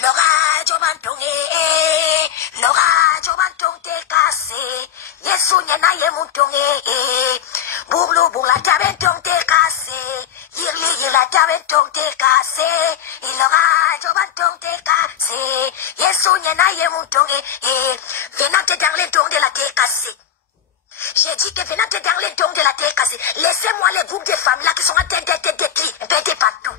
l'orage mantonge, l'orage mantonge te cassé, yesu nyana ye montonge, boublo boula tabenton te cassé, yirli la tabenton te cassé, l'orage mantonge te cassé, yesu nyana ye montonge, venante dans les dons de la te cassé. J'ai dit que venant dans les dons de la terre cassée, laissez-moi les groupes de femmes là qui sont en train d'être détruits, pétés partout.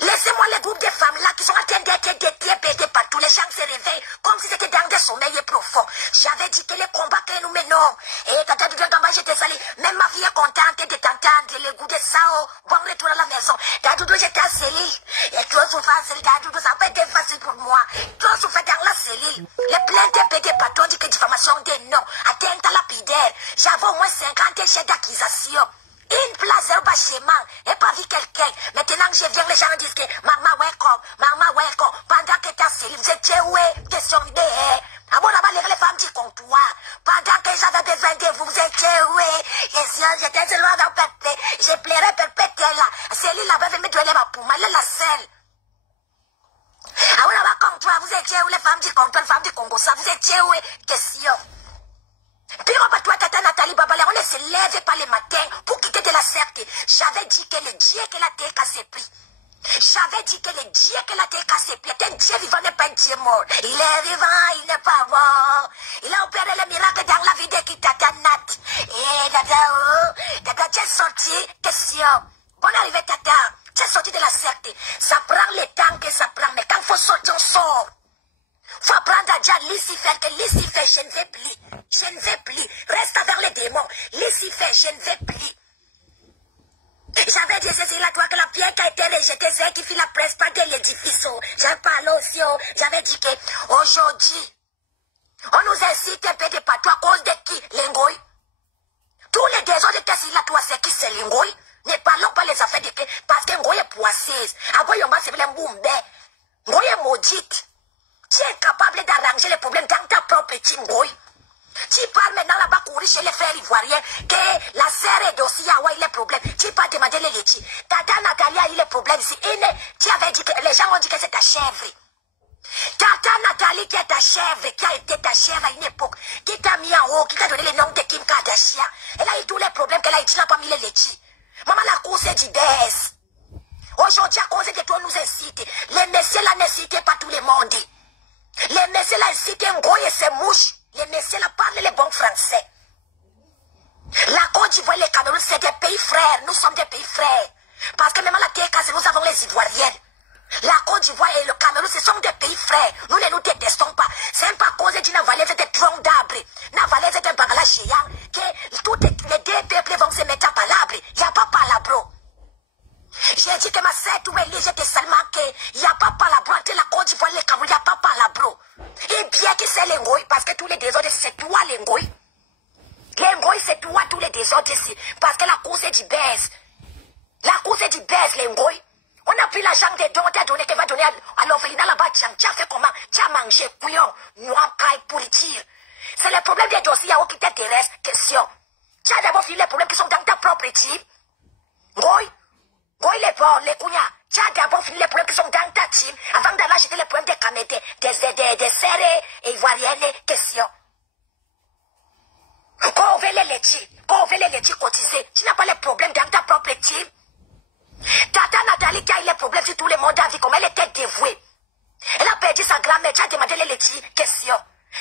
Laissez-moi les groupes de femmes là qui sont en train d'être détruits, pétés partout. Les gens se réveillent comme si c'était dans des sommeils profonds. J'avais dit que les combats que nous menons, et tata du gamba, j'étais salé. Même ma fille est contente de t'entendre, le goût de sao, bon retour à la maison. Tadoudou, j'étais à cellule. Et trop souffert à cellule, Tadoudou, ça n'a pas été facile pour moi. Trop souffert dans la cellule. Les plaintes pétés partout, on dit que diffamation des noms, atteinte à lapidaire. J'avais au moins 50 chefs d'accusation. Une place au bâtiment, et pas vu quelqu'un. Maintenant que je viens, les gens disent que maman welcome. Pendant que tu as cellule, vous étiez où? Question de ah bon, là-bas, les femmes du comptoir. Pendant que j'avais besoin de vous, vous étiez où? J'étais seulement dans Pépé. Je plairais Pépé là. Cellule là-bas, je me donner ma pomme, elle est la selle. Ah bon, là-bas, comptoir, vous étiez où? Les femmes du comptoir, les femmes du Congo, ça, vous étiez où? Question. Puis on va toi, tata Nathalie Babalé, on ne se lève pas le matin pour quitter de la certé. J'avais dit que le Dieu que la terre cassé pris. J'avais dit que le Dieu que la terre cassé pris est un Dieu vivant, n'est pas un Dieu mort. Il est vivant, il n'est pas mort. Il a opéré le miracle dans la vie de qui tata Nat. Et tata, tu es sorti, question. Bonne arrivée tata, tu es sorti de la certé. Ça prend le temps que ça prend, mais quand il faut sortir, on sort. Faut apprendre à dire Lucifer, que Lucifer, je ne vais plus. Je ne vais plus. Reste avec les démons. Lucifer, je ne vais plus. J'avais dit ceci là, toi, que la pierre qui a été rejetée, c'est elle qui fit la presse pas de l'édifice. J'ai parlé aussi. J'avais dit que aujourd'hui, on nous incite un peu de partout à cause de qui? L'engoï. Tous les désordres que c'est là, toi, c'est qui? C'est l'engoï. Ne parlons pas les affaires de qui? Parce que l'engoï est poisseuse. Après, on va se faire un boumbe. L'engoï est maudite. Tu es capable d'arranger les problèmes dans ta propre team, Goy. Tu parles maintenant là-bas courir chez les frères ivoiriens que la sœur et dossier a eu les problèmes. Tu peux demander les laitiers. Tata Nathalie a eu les problèmes ici. Tu avais dit que les gens ont dit que c'est ta chèvre. Tata Nathalie qui est ta chèvre, qui a été ta chèvre à une époque, qui t'a mis en haut, qui t'a donné le nom de Kim Kardashian. Elle a eu tous les problèmes qu'elle a eu, tu n'as pas mis les laitiers. Maman, la course est du baisse. Aujourd'hui, à cause de toi, nous incite. Les messieurs là n'incitent pas tout le monde. Les messieurs là incitent un gros et ses mouches. Les messieurs là parlent les bons français. La Côte d'Ivoire et le Cameroun, c'est des pays frères. Nous sommes des pays frères. Parce que même à la terre cassée, nous avons les Ivoiriens. La Côte d'Ivoire et le Cameroun, ce sont des pays frères. Nous ne nous détestons pas. C'est pas à cause d'une vallée de troncs d'arbres. La vallée c'est un bagage géant. Que tous les deux peuples vont se mettre à palabre. Il n'y a pas palabro. J'ai dit que ma sœur, tout est lié, j'étais seulement qu'il n'y a pas palabro entre la Côte d'Ivoire et le Cameroun, il n'y a pas palabro. Et bien que c'est l'engoï, parce que tous les désordres, c'est toi l'engoï. L'engoï, c'est toi tous les désordres ici. Parce que la course est du baisse. La course est du baisse, l'engoï. On a pris l'argent des dons, on t'a donné, tu vas donner à l'orphelinat là-bas, tu as fait comment? Tu as mangé, couillon, noir, caille, pourriture. C'est le problème des dossiers qui t'intéressent, question. Tu as d'abord fini les problèmes qui sont dans ta propre team. Goï. Goï les porcs, les couillards. Tu as d'abord fini les problèmes qui sont dans ta team avant d'aller acheter les problèmes des camétés, des serrés et ivoiriennes, question. Quand on veut les laitiers cotisés, tu n'as pas les problèmes dans ta propre team. Tata Nathalie qui a eu les problèmes sur tout le monde a vu comme elle était dévouée. Elle a perdu sa grand-mère, tu as demandé les laitiers, question.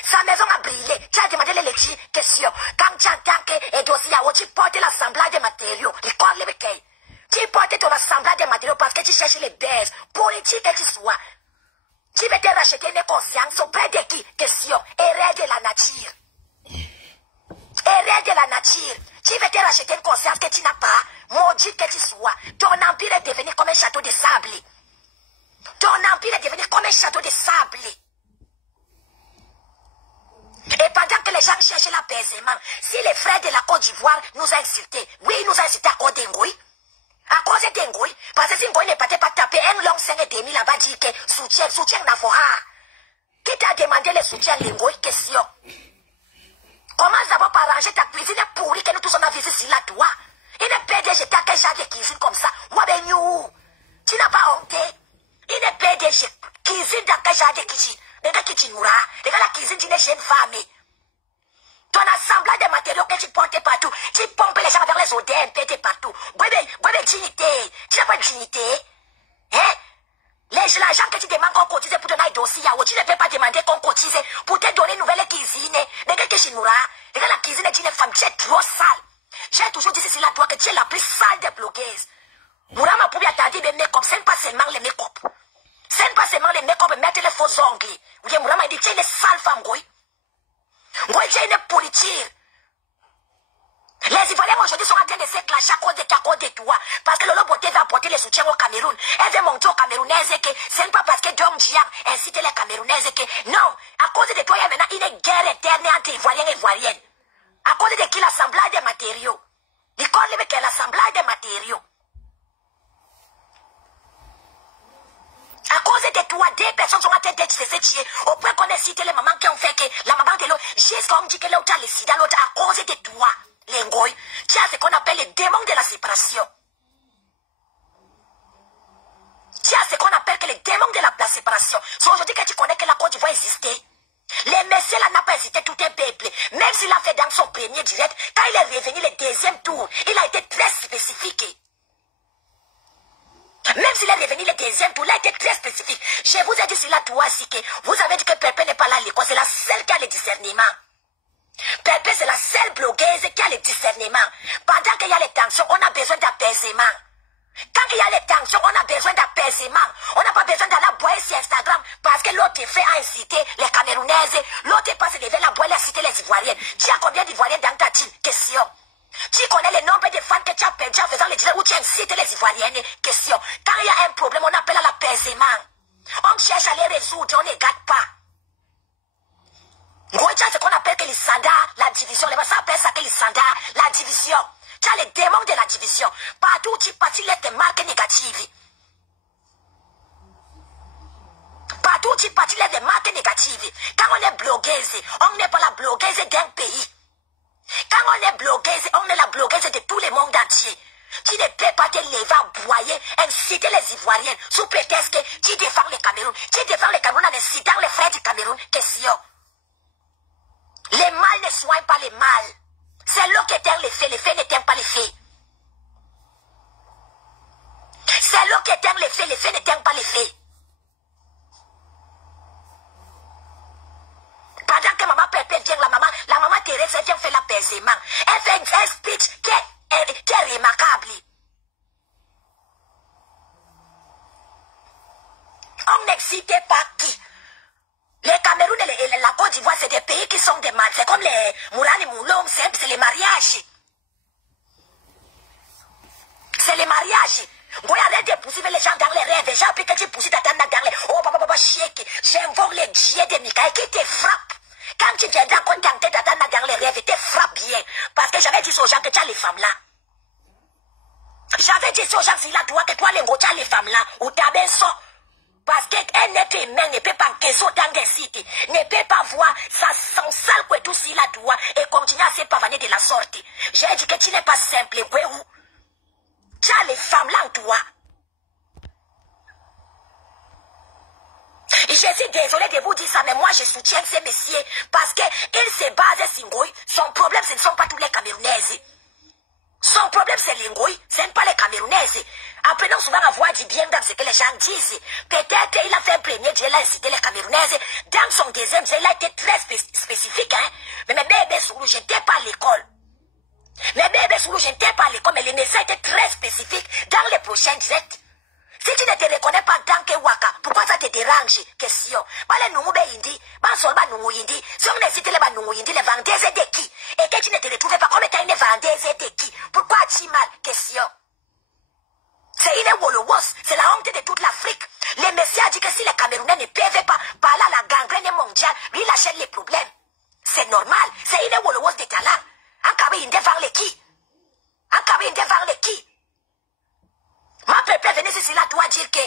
Sa maison a brûlé, tu as demandé les laitiers, question. Quand tu entends que dossier tu portes l'assemblage des matériaux, il colle les béquilles. Tu portes ton assemblage des matériaux parce que tu cherches les baisses, politique que tu sois. Tu veux te racheter une conscience auprès de qui? Question. Erreur de la nature. Erreur de la nature. Tu veux te racheter une conscience que tu n'as pas, maudit que tu sois. Ton empire est devenu comme un château de sable. Ton empire est devenu comme un château de sable. Et pendant que les gens cherchent l'apaisement, si les frères de la Côte d'Ivoire nous ont insultés, oui, ils nous ont insultés à cause d'Engoï. À cause d'Engoï, parce que si Ngoï n'est pas taper un long 5,5 là-bas, dit que soutien Nafora. Qui t'a demandé le soutien Lengoï? Question. Commence d'abord par ranger ta cuisine pourrie que nous tous on a visité là, toi. Il n'est pas de jeter à quel genre de cuisine comme ça. Moi, ben, tu n'as pas honte. Regardez kitchen. Regardez kitchen moura. Regardez la cuisine d'une jeune femme. Ton assemblage de matériaux que tu portes partout. Tu pompes les gens vers les odeurs impétées partout. Bref, dignité. Tu n'as pas de dignité. Hein? L'argent que tu demandes qu'on cotise pour donner un dossier, tu ne peux pas demander qu'on cotise pour te donner une nouvelle cuisine. Regarde que chez Moura. Regarde la cuisine d'une femme. Tu es trop sale. J'ai toujours dit ceci là, toi, que tu es la plus sale des blogueuses. Moura m'a pouvait attendre les make-up. Ce n'est pas seulement les make-up. Ce n'est pas seulement les make-up et mettre les faux ongles. Oui, Moura m'a dit, tu es une sale femme, Goy. Goy, tu es une politique. Les Ivoiriens aujourd'hui sont en train de se clasher à cause de toi. Parce que Lolo Beauté va apporter le soutien au Cameroun. Elle veut montrer aux Camerounaises que ce n'est pas parce que Dom Diang incite les Camerounaises que non. À cause de toi, il y a maintenant une guerre éternelle entre Ivoiriens et Ivoiriennes. À cause de qui l'assemblage des matériaux. L'école avec l'assemblage des matériaux. À cause de toi, deux personnes sont en train d'être se tuer. Au point qu'on ait cité les mamans qui ont fait que la maman de l'autre, jusqu'à on dit que l'autre a le sida, l'autre à cause de toi. Les ngoy, tu as ce qu'on appelle les démons de la séparation. Tu as ce qu'on appelle que les démons de la séparation. C'est aujourd'hui que tu connais que la Côte d'Ivoire existait. Les messieurs là n'a pas hésité tout un peuple. Même s'il a fait dans son premier direct, quand il est revenu le deuxième tour, il a été très spécifique. Même s'il est revenu le deuxième tour, il a été très spécifique. Je vous ai dit cela toi aussi que vous avez dit que Pépé n'est pas là à l'école. C'est la seule qui a le discernement. Pépé, c'est la seule blogueuse qui a le discernement. Pendant qu'il y a les tensions, on a besoin d'apaisement. Quand il y a les tensions, on a besoin d'apaisement. On n'a pas besoin d'aller boire sur Instagram parce que l'autre fait à inciter les Camerounaises. L'autre passe lever la boîte et inciter les Ivoiriennes. Tu as combien d'Ivoiriens dans ta team? Question. Tu connais le nombre de fans que tu as perdu en faisant les direct où tu incites les Ivoiriennes? Question. Quand il y a un problème, on appelle à l'apaisement. On cherche à les résoudre, on ne les gâte pas. C'est ce qu'on appelle que les standards, la division. Les gens appellent ça que les standards, la division. Tu as les démons de la division. Partout où tu passes, il y a des marques négatives. Partout où tu passes, il y a des marques négatives. Quand on est blogueuse, on n'est pas la blogueuse d'un pays. Quand on est blogueuse, on est la blogueuse de tout le monde entier. Tu ne peux pas te lever à boyer, inciter les Ivoiriennes sous prétexte que tu défends le Cameroun. Tu défends le Cameroun en incitant les frères du Cameroun. Question. Les mâles ne soignent pas les mâles. C'est l'eau qui éteint les feux n'éteignent pas les feux. C'est l'eau qui éteint les feux n'éteignent pas les feux. Pendant que maman Pépé vient, la maman Thérèse vient faire l'apaisement. Elle fait un speech qui est remarquable. On n'excite pas qui? Les Cameroun et la Côte d'Ivoire, c'est des pays qui sont des mariages. C'est comme les Mourane et Moulom, c'est les mariages. C'est les mariages. Vous arrêtez de pousser les gens dans les rêves. Les gens, puis que tu pousses dans les... Oh, papa, chiec. J'invoque les dieux de Mikaël qui te frappent. Quand tu viendras contenter d'attendre dans les rêves, te frappe bien. Parce que j'avais dit aux gens que tu as les femmes là. J'avais dit aux gens, si là, toi, que toi, les mots, tu as les femmes là. Ou tu as bien ça. Parce qu'un être humain ne peut pas encaisser dans des sites, ne peut pas voir sa sale que tout si la doigt et continuer à se pavaner de la sorte. J'ai dit que tu n'es pas simple, où tu as les femmes là en toi. Je suis désolé de vous dire ça, mais moi je soutiens ces messieurs parce qu'ils se basent sur Ngoy. Son problème, ce ne sont pas tous les Camerounaises. Son problème, c'est l'Ingoy, ce n'est pas les Camerounaises. Apprenons souvent à voir du bien dans ce que les gens disent. Peut-être qu'il a fait un premier dieu, il a incité les Camerounaises. Dans son deuxième dieu, il a été très spécifique. Hein? Mais mes bébés Soulou, je n'étais pas à l'école. Mes bébés Soulou, je n'étais pas à l'école, mais les messages étaient très spécifiques dans les prochains directs. Si tu ne te reconnais pas dans que Waka, pourquoi ça te dérange? Question. Les Noumou Indi, Noumou Indi. Si on incite les Noumou Indi, les vendeuses de qui? Et que tu ne te retrouves pas comme étant une vendeuse de qui? Pourquoi as-tu mal? Question. C'est une Wolowos, c'est la honte de toute l'Afrique. Les messieurs ont dit que si les Camerounais ne peuvent pas parler à la gangrène mondiale, lui il achète les problèmes. C'est normal, c'est une Wolowos de talent. En Cameroun devant les qui? En Cameroun devant les qui? Ma pépé venait ici là doit dire que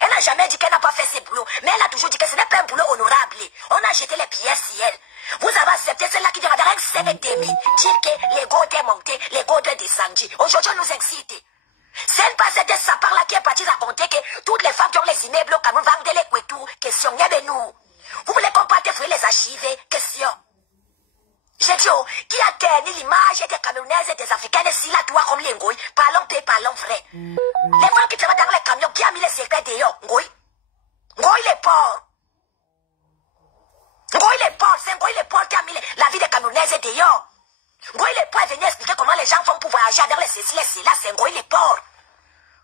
elle n'a jamais dit qu'elle n'a pas fait ses boulots, mais elle a toujours dit que ce n'est pas un boulot honorable. On a jeté les pièces sur elle. Vous avez accepté celle-là qui vient dans un 5 et demi, dire que les gars étaient montés, les gars étaient descendus. Aujourd'hui, on nous excite. C'est pas cette sapin-là qui est parti raconter que toutes les femmes qui ont les immeubles au Cameroun vendent les couetous. Question, n'y avait nous. Vous voulez qu'on parte fouiller les archives? Question. J'ai dit, oh, qui a terni l'image des Camerounaises et des Africaines si là, toi, comme les Ngoï? Parlons paix, parlons vrai. Les femmes qui travaillent dans les camions, qui a mis les secrets dehors? Ngoï? Ngoï les porcs. Ngoï les porcs, c'est Ngoï les porcs qui a mis la vie des Camerounaises dehors. Ngoï les porcs est venu expliquer comment les gens font pour voyager avec les ceci, les cela, c'est Ngoï les porcs.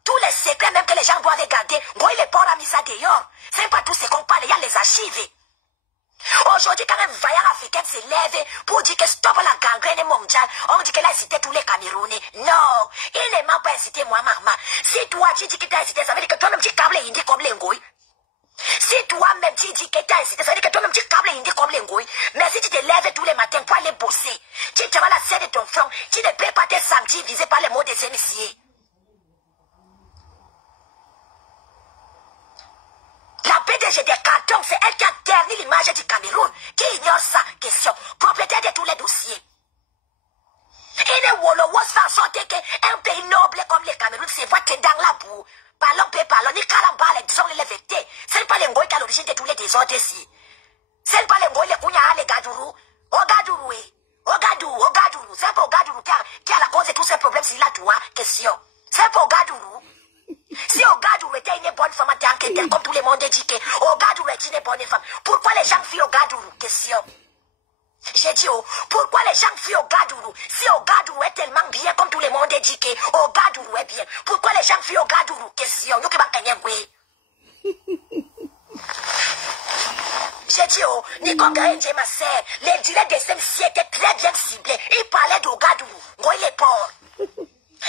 Tous les secrets même que les gens doivent garder, Ngoï les porcs a mis ça dehors. C'est pas tout ce qu'on parle, il y a les archives. Aujourd'hui, quand un vaillant africain se lève pour dire que stop la gangrène mondiale, on dit qu'elle a incité tous les Camerounais. Non, il ne m'a pas incité moi, maman. Si toi, tu dis que tu as incité, ça veut dire que toi-même, tu câbles hindi comme les Ngoï. Si toi-même, tu dis que tu as incité, ça veut dire que toi-même, tu câbles hindi comme les Ngoï. Mais si tu te lèves tous les matins pour aller bosser, tu te vas la scène de ton front, tu ne peux pas te sentir visé par les mots des émissiers. La PDG des cartons, c'est elle qui a terni l'image du Cameroun. Qui ignore ça? Question. Propriétaire de tous les dossiers. Il est Wolowo fait en sorte qu'un pays noble comme le Cameroun se voit que dans la boue. Parlons, ni Kalamba, disons les vectés. C'est pas les Ngoï qui a l'origine de tous les désordres ici. C'est pas les Ngoï, les Kounya, les Gadourou. Ogadourou, oui. Ogadourou. C'est pas Ogadourou qui a la cause de tous ces problèmes, c'est là, toi. Question. C'est pas Ogadourou. Si Ogadourou était une bonne femme en tant que telle, comme tout le monde dit que Ogadourou est une bonne femme, pourquoi les gens fuient Ogadourou? Question. J'ai dit, oh, pourquoi les gens fuient Ogadourou? Si Ogadourou est tellement bien, comme tout le monde dit que Ogadourou est bien, pourquoi les gens fuient Ogadourou? Question. Nous qui va gagner, oui. J'ai dit, oh, Nico Gaëdje, ma sœur, les dîners de SMC étaient très bien ciblés. Ils parlaient d'Ogadourou. Ngoï les porcs.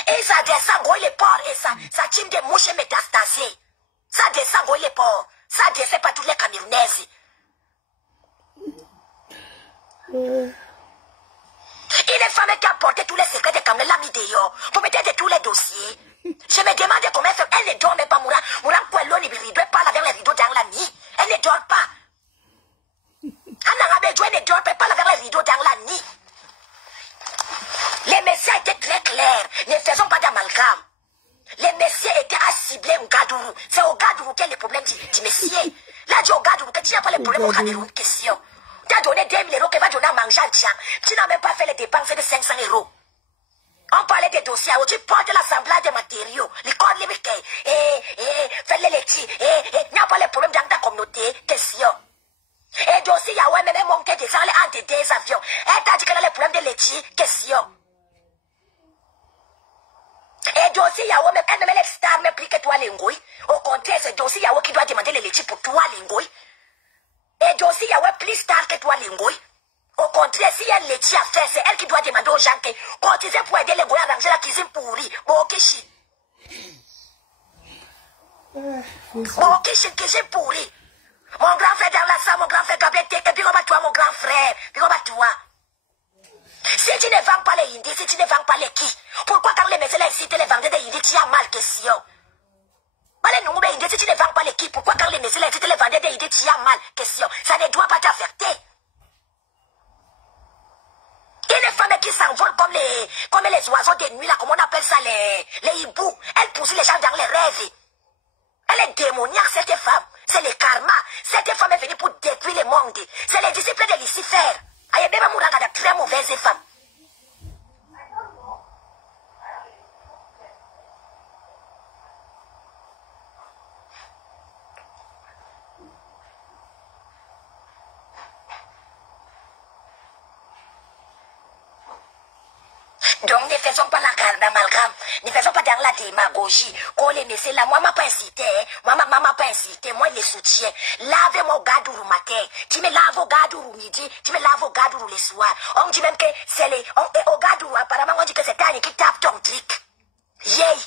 Et ça descend, Ngoï les porcs, et ça tire des mouches métastasées. Ça descend, Ngoï les porcs. Ça descend pas toutes les Camerounaises. Une femme qui a porté tous les secrets des Camerounais l'a mis dehors. Pour mettre de tous les dossiers. Je me demande comment elle fait. Elle ne dort même pas, Moura. Moura, Pouello, ni rideau, elle parle avec les rideaux dans la nuit. Elle ne dort pas. Anna Rabedjo, elle ne dort pas, elle parle avec les rideaux dans la nuit. Les messieurs étaient très clairs. Ne faisons pas d'amalgame. Les messieurs étaient à cibler Ogadourou. C'est Ogadourou qui a le problème du messier. Là, tu Ogadourou, que tu n'as pas le problème au Cameroun. Question. Tu as donné 2 000 euros que va donner à manger à Tchang. Tu n'as même pas fait les dépenses de 500 euros. On parlait des dossiers. Tu portes l'assemblage des matériaux. Les corps limités. Fais les laitiers. Il n'y a pas de problème dans ta communauté. Question. Et dossier, il y a même monté des gens entre des avions. Elle t'a dit qu'elle a les problèmes de laitiers. Question. Et dossier, il y a même les stars, mais plus que toi, Lingoui. Au contraire, c'est dossier, il y a qui doit demander les laitiers pour toi, Lingoui. Et dossier, il y a plus tard que toi, Lingoui. Au contraire, si elle laitier à faire, c'est elle qui doit demander aux gens que cotiser pour aider les Ngoï à ranger la cuisine pourrie. Bokishi. Bokishi, cuisine pourrie. Mon grand frère dans la salle, mon grand frère Gabriel Teke, puis on va toi, mon grand frère. Puis on va toi. Si tu ne vends pas les Indies, si tu ne vends pas les qui, pourquoi quand les messieurs incitent les vendeurs des Indies, tu as mal question? Si tu ne vends pas les qui, pourquoi quand les messieurs incitent les vendeurs des Indies, tu as mal question? Ça ne doit pas t'affecter. Une femme qui s'envole comme les oiseaux de nuit, là, comme on appelle ça, les hiboux, elle pousse les gens dans les rêves. Elle est démoniaque, cette femme. C'est le karma. Cette femme est venue pour détruire le monde. C'est les disciples de Lucifer. Elle est même de très mauvaise femme. Donc ne faisons pas la garde amalgame, ne faisons pas dans la démagogie. Quand les messieurs là, moi m'a pas incité, moi m'a pas incité, moi les soutiens. Lavez-moi au Gadourou matin, tu me laves au Gadourou midi, tu me laves au Gadourou le soir. On dit même que c'est au Gadourou, apparemment on dit que c'est Tani qui tape ton truc. Yay!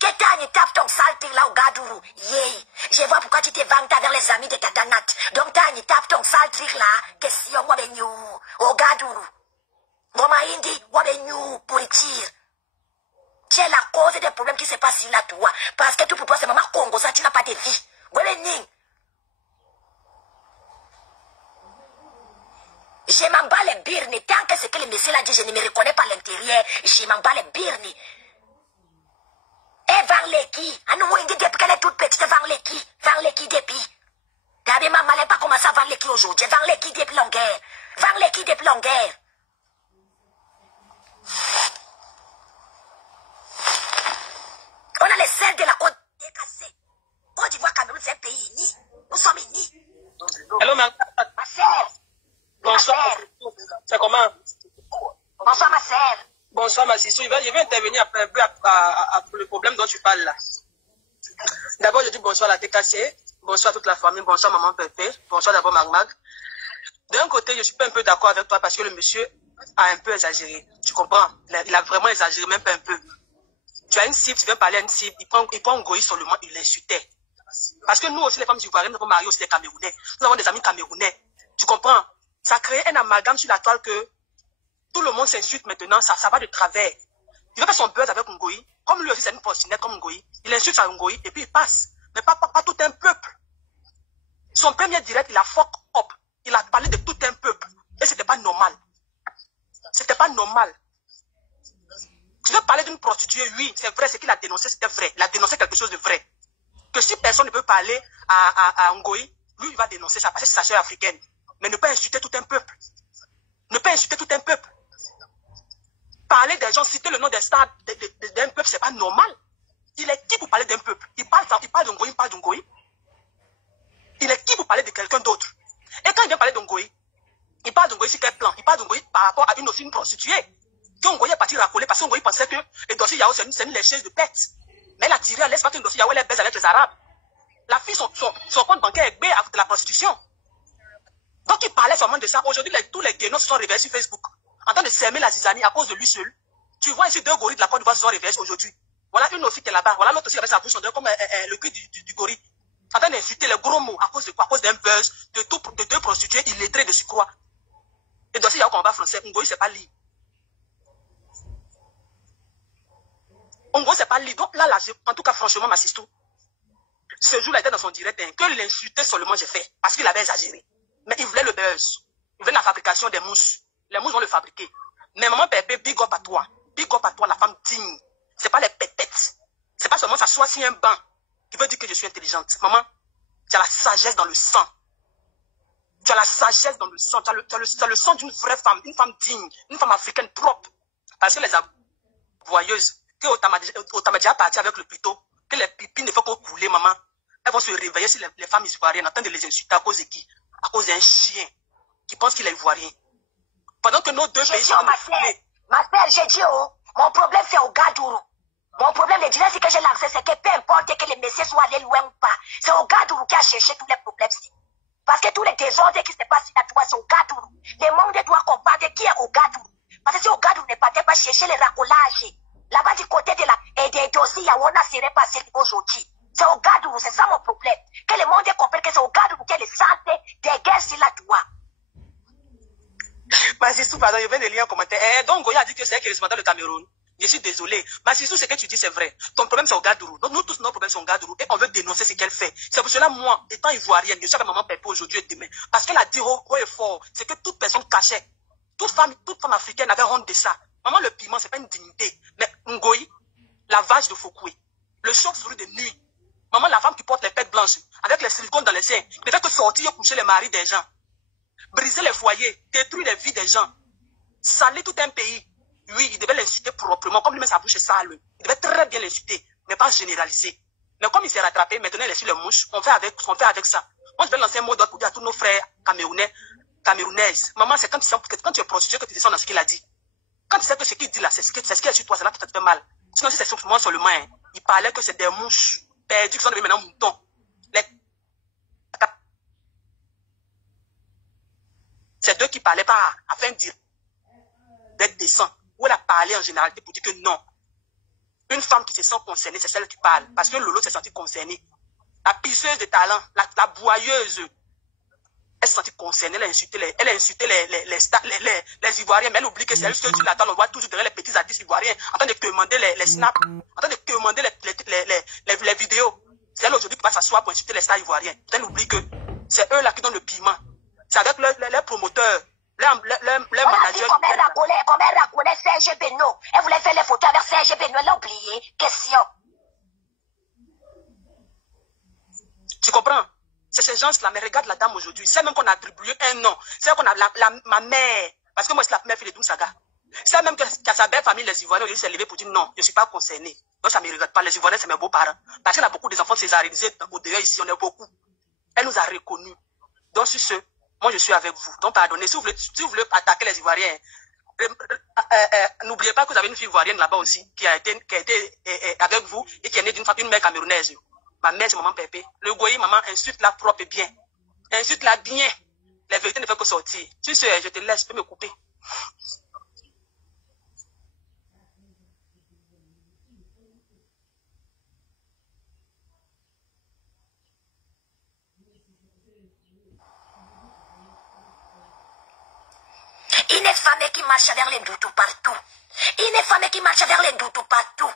Que Tani tape ton sale truc là au Gadourou. Yay! Je vois pourquoi tu te vantes avec les amis de ta danate. Donc Tani tape ton sale truc là, question moi ben au Gadourou. Goma Indi, Wabenu, pourriture. Tu es la cause des problèmes qui se passent sur la toi. Parce que tout pour toi, c'est maman Congo, ça, tu n'as pas de vie. Wabenu. Je m'en bats les birnes. Tant que ce que le monsieur a dit, je ne me reconnais pas à l'intérieur. Je m'en bats les birnes. Et qui? À nous, on dit depuis qu'elle est toute petite, vend les qui depuis. Regardez, maman, elle n'a pas commencé à vendre les qui aujourd'hui. Vend les qui depuis longueur. Vend les qui depuis longueur. On a les selles de la côte décassée. Côte d'Ivoire, Cameroun, c'est un pays uni. Nous sommes unis. Hello, ma sœur. Bonsoir. C'est comment? Bonsoir, ma sœur. Bonsoir, ma sissou. Je vais intervenir un peu pour le problème dont tu parles là. D'abord, je dis bonsoir à la TKC. Bonsoir à toute la famille. Bonsoir, maman Pépé. Bonsoir d'abord, Mag. D'un côté, je suis pas un peu d'accord avec toi parce que le monsieur a un peu exagéré. Tu comprends? Il a vraiment exagéré, même pas un peu. Tu as une cible, tu viens parler à une cible, il prend un goï seulement, il l'insultait. Parce que nous aussi, les femmes ivoiriennes, nous avons marié aussi des Camerounais. Nous avons des amis camerounais. Tu comprends? Ça crée un amalgame sur la toile que tout le monde s'insulte maintenant, ça va de travers. Il veut faire son buzz avec Ngoï. Comme lui aussi, c'est une postinette comme Ngoï. Il insulte à Ngoï et puis il passe. Mais pas tout un peuple. Son premier direct, il a fuck up. Il a parlé de tout un peuple. Et c'était pas normal. C'était pas normal. Tu veux parler d'une prostituée, oui, c'est vrai, ce qu'il a dénoncé, c'était vrai. Il a dénoncé quelque chose de vrai. Que si personne ne peut parler à Ngoï, lui, il va dénoncer ça parce que c'est sa sœur africaine. Mais ne pas insulter tout un peuple. Ne pas insulter tout un peuple. Parler des gens, citer le nom des stars d'un peuple, c'est pas normal. Il est qui pour parler d'un peuple? Il parle d'Ngoï, il parle d'Ngoï. Il est qui pour parler de quelqu'un d'autre? Et quand il vient parler d'Ngoï, il parle d'Ngoï sur quel plan? Il parle d'Ngoï par rapport à une prostituée. Quand Ngoï est parti racoler parce que Ngoï pensait que le dossier Yao, c'est une lécheuse de pète. Mais elle a tiré, elle laisse pas que le dossier Yao, elle baise avec les Arabes. La fille, son compte bancaire est bé avec de la prostitution. Donc il parlait seulement de ça. Aujourd'hui, tous les guénos se sont réveillés sur Facebook. En train de s'aimer la zizanie à cause de lui seul. Tu vois ici deux gorilles de la Côte d'Ivoire se sont réveillés aujourd'hui. Voilà une aussi qui est là-bas. Voilà l'autre aussi avec sa bouche en dehors comme le cul du gorille. En train d'insulter les gros mots à cause de quoi? À cause d'un buzz, de deux prostituées illettrées de surcroît. Et dossier Yao combat français, Ngoï c'est pas libre. En gros, c'est pas libre. Donc là, en tout cas, franchement, ma sister, ce jour-là, il était dans son direct, hein, que l'insulter seulement, j'ai fait. Parce qu'il avait exagéré. Mais il voulait le buzz. Il voulait la fabrication des mousses. Les mousses vont le fabriquer. Mais maman Pépé, big up à toi. Big up à toi, la femme digne. C'est pas les pépettes. C'est pas seulement s'asseoir sur un banc qui veut dire que je suis intelligente. Maman, tu as la sagesse dans le sang. Tu as la sagesse dans le sang. Tu as le sang d'une vraie femme, une femme digne, une femme africaine propre. Parce que les aboyeuses, que Otamadia parti avec le plutôt, que les pipines ne font que couler, maman. Elles vont se réveiller sur les femmes ivoiriennes en train de les insulter à cause de qui? À cause d'un chien qui pense qu'il est ivoirien. Pendant que nos deux pays sont ma sœur, j'ai dit, mon problème c'est au Gadourou. Mon problème, le direct, c'est que j'ai lancé, c'est que peu importe que les messieurs soient allés loin ou pas, c'est au Gadourou qui a cherché tous les problèmes. Parce que tous les désordres qui se passent là, c'est au Gadourou. Le monde doit comprendre qui est au Gadourou. Parce que si au Gadourou ne partait pas chercher les racolages, là-bas du côté de des dossiers, on a serait passé aujourd'hui. C'est au Gadourou, c'est ça mon problème. Que le monde comprenne que c'est au Gadourou qui est le centre des guerres sur la toile. Massissou, pardon, je viens de lire un commentaire. Donc, Goya a dit que c'est elle qui représente le Cameroun. Je suis désolé. Massissou, ce que tu dis, c'est vrai. Ton problème, c'est au Gadourou. Donc, nous tous, nos problèmes sont au Gadourou. Et on veut dénoncer ce qu'elle fait. C'est pour cela, moi, étant ivoirienne, je suis avec maman Pépé aujourd'hui et demain. Parce qu'elle a dit haut et fort, c'est que toute personne cachait. Toute femme africaine avait honte de ça. Maman, le piment, c'est pas une dignité. Mais Ngoï, la vache de Foucault, le chauve-souris de nuit. Maman, la femme qui porte les pêtes blanches, avec les silicones dans les seins, ne fait que sortir et coucher les maris des gens. Briser les foyers, détruire les vies des gens, salir tout un pays. Oui, il devait l'insulter proprement, comme lui-même sa bouche est sale. Il devait très bien l'insulter, mais pas généraliser. Mais comme il s'est rattrapé, maintenant il est sur les mouches, on fait avec ça. Moi, je vais lancer un mot d'ordre pour dire à tous nos frères camerounaises. Maman, c'est quand tu es prostituée que tu descends dans ce qu'il a dit. Quand tu sais que ce qu'il dit là, c'est ce qui est sur toi, c'est là que ça te fait mal. Sinon, si c'est simplement seulement, hein, il parlait que c'est des mouches perdues qui sont devenues maintenant moutons. C'est d'eux qui parlaient pas afin d'être décent. Ou elle a parlé en généralité pour dire que non. Une femme qui se sent concernée, c'est celle qui parle. Parce que Lolo s'est sentie concernée. La pisseuse de talent, la boyeuse, elle s'est sentie concernée, elle a insulté les Ivoiriens, mais elle oublie que c'est elle seule sur la table, on voit toujours derrière les petits artistes ivoiriens, en train de commander les snaps, en train de commander les vidéos. C'est elle aujourd'hui qui va s'asseoir pour insulter les stars ivoiriens. Elle oublie que c'est eux là qui donnent le piment. C'est avec leurs promoteurs, leurs managers. Comme elle racolait Serge Benoît. Elle voulait faire les photos avec Serge Benoît, elle a oublié. Question. Tu comprends? C'est ces gens-là, mais regarde la dame aujourd'hui. C'est même qu'on a attribué un nom. C'est qu'on a ma mère, parce que moi, c'est la première fille de Doumsaga. C'est même qu'à sa belle famille, les Ivoiriens, ils s'est levé pour dire non, je ne suis pas concerné. Donc, ça ne me regarde pas. Les Ivoiriens, c'est mes beaux-parents. Parce qu'on a beaucoup d'enfants césarisés au dehors ici, on est beaucoup. Elle nous a reconnus. Donc, sur ce, moi, je suis avec vous. Donc, pardonnez. Si vous voulez attaquer les Ivoiriens, n'oubliez pas que vous avez une fille ivoirienne là-bas aussi, qui a été avec vous et qui est née d'une mère camerounaise. Ma mère, c'est maman Pépé. Le goyi, maman, insulte-la propre et bien. Insulte-la bien. La vérité ne fait que sortir. Sur ce, je te laisse, je peux me couper. Une femme qui marche vers les doutes partout. Une femme qui marche vers les doutes partout.